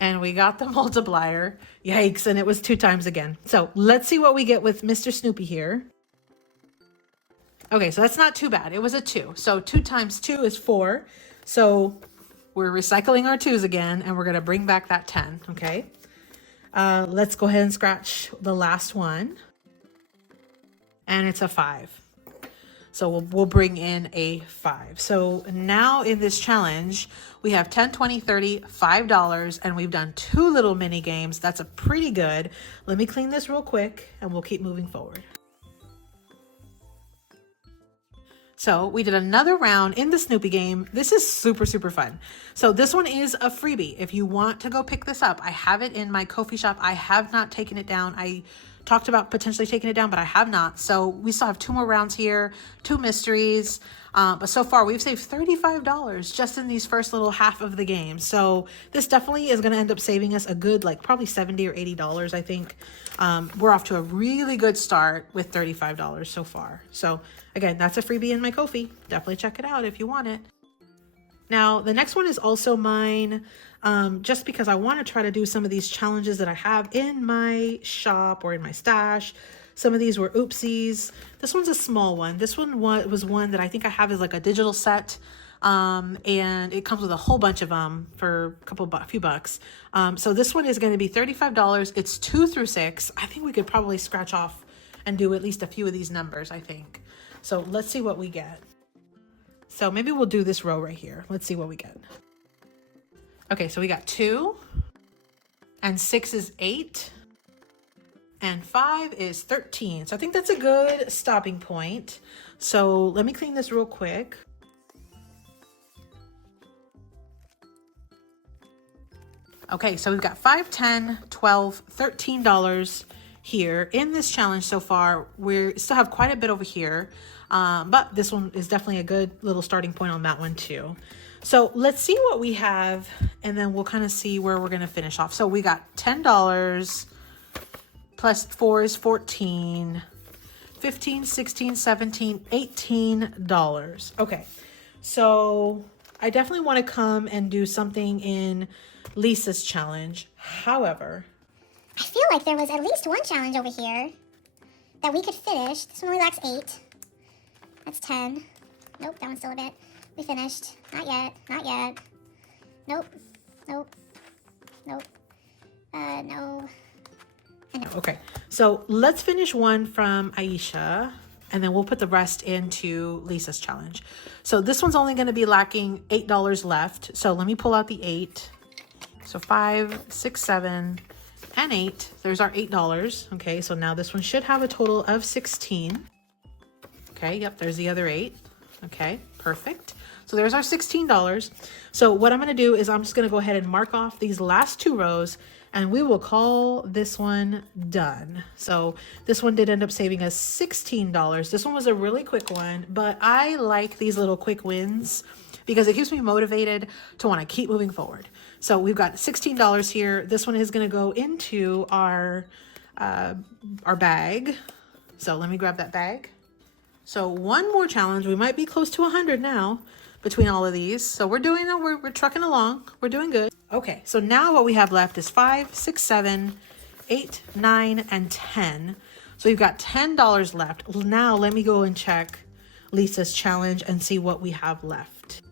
And we got the multiplier. Yikes, and it was 2 times again. So let's see what we get with Mr. Snoopy here. Okay, so that's not too bad. It was a 2. So 2 times 2 is 4. So we're recycling our 2s again, and we're going to bring back that 10, okay? Let's go ahead and scratch the last one. And it's a 5. So we'll bring in a 5. So now in this challenge, we have 10, 20, 30, $5, and we've done 2 little mini games. That's a pretty good. Let me clean this real quick, and we'll keep moving forward. So we did another round in the Snoopy game. This is super, super fun. So this one is a freebie. If you want to go pick this up, I have it in my Ko-fi shop. I have not taken it down. I talked about potentially taking it down, but I have not. So we still have 2 more rounds here, 2 mysteries. But so far we've saved $35 just in these first little half of the game. So this definitely is going to end up saving us a good, like probably $70 or $80, I think. We're off to a really good start with $35 so far. So again, that's a freebie in my Ko-fi. Definitely check it out if you want it. Now, the next one is also mine, just because I want to try to do some of these challenges that I have in my shop or in my stash. Some of these were oopsies. This one's a small one. This one was one that I think I have as like a digital set, and it comes with a whole bunch of them for a few bucks. So this one is going to be $35. It's 2 through 6. I think we could probably scratch off and do at least a few of these numbers, I think. So let's see what we get. So maybe we'll do this row right here. Let's see what we get. Okay, so we got 2, and 6 is 8, and 5 is 13. So I think that's a good stopping point. So let me clean this real quick. Okay, so we've got $5, $10, $12, $13 here in this challenge so far. We still have quite a bit over here, but this one is definitely a good little starting point on that one too. So let's see what we have, and then we'll kind of see where we're going to finish off. So we got $10 plus 4 is 14, 15, 16, 17, $18. Okay, so I definitely want to come and do something in Lisa's challenge. However, I feel like there was at least one challenge over here that we could finish. This one only lacks 8. That's 10. Nope, that one's still a bit. We finished. Not yet. Not yet. Nope. Nope. Nope. No. Okay, so let's finish one from Aisha, and then we'll put the rest into Lisa's challenge. So this one's only going to be lacking $8 left. So let me pull out the 8. So 5, 6, 7, and 8. There's our $8. Okay, so now this one should have a total of 16. Okay, yep, there's the other 8. Okay, perfect. So there's our $16. So what I'm going to do is I'm just going to go ahead and mark off these last 2 rows, and we will call this one done. So this one did end up saving us $16. This one was a really quick one, but I like these little quick wins because it keeps me motivated to want to keep moving forward. So we've got $16 here. This one is going to go into our bag. So let me grab that bag. So one more challenge. We might be close to 100 now between all of these. So we're doing it. We're trucking along. We're doing good. Okay, so now what we have left is 5, 6, 7, 8, 9, and 10. So we've got $10 left. Now let me go and check Lisa's challenge and see what we have left.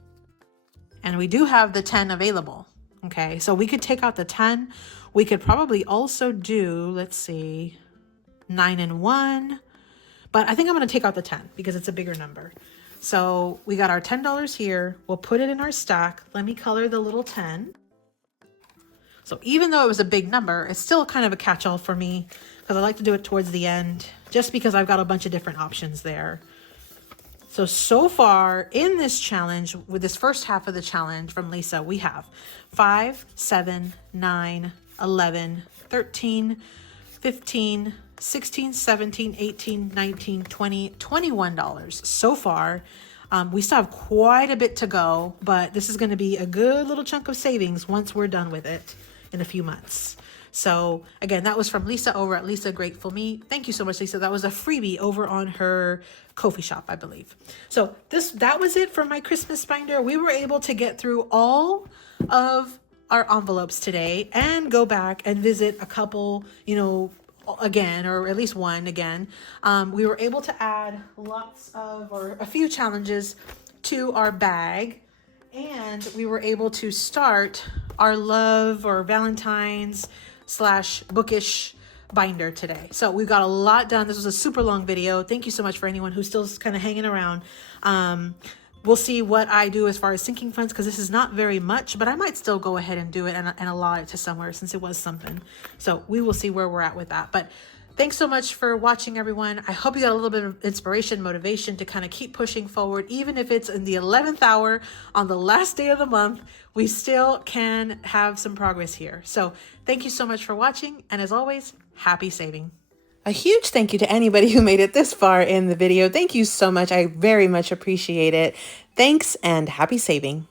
And we do have the 10 available. Okay, so we could take out the 10. We could probably also do, let's see, 9 and 1. But I think I'm going to take out the 10 because it's a bigger number. So we got our $10 here. We'll put it in our stack. Let me color the little 10. So even though it was a big number, it's still kind of a catch-all for me because I like to do it towards the end just because I've got a bunch of different options there. So far in this challenge, with this first half of the challenge from Lisa, we have 5, 7, 9, 11, 13, 15, 16, 17, 18, 19, 20, $21 so far. We still have quite a bit to go, but this is going to be a good little chunk of savings once we're done with it in a few months. So again, that was from Lisa over at LisaGratefulMe. Thank you so much, Lisa. That was a freebie over on her Ko-fi shop, I believe. So that was it for my Christmas binder. We were able to get through all of our envelopes today and go back and visit a couple, again, or at least one again. We were able to add a few challenges to our bag, and we were able to start our love or Valentines / Bookish binder today. So we've got a lot done. This was a super long video. Thank you so much for anyone who's still kind of hanging around. We'll see what I do as far as sinking funds, because this is not very much, but I might still go ahead and do it and allot it to somewhere since it was something. So we will see where we're at with that. But thanks so much for watching, everyone. I hope you got a little bit of inspiration, motivation to kind of keep pushing forward. Even if it's in the 11th hour on the last day of the month, we still can have some progress here. So thank you so much for watching. And as always, happy saving. A huge thank you to anybody who made it this far in the video. Thank you so much. I very much appreciate it. Thanks and happy saving.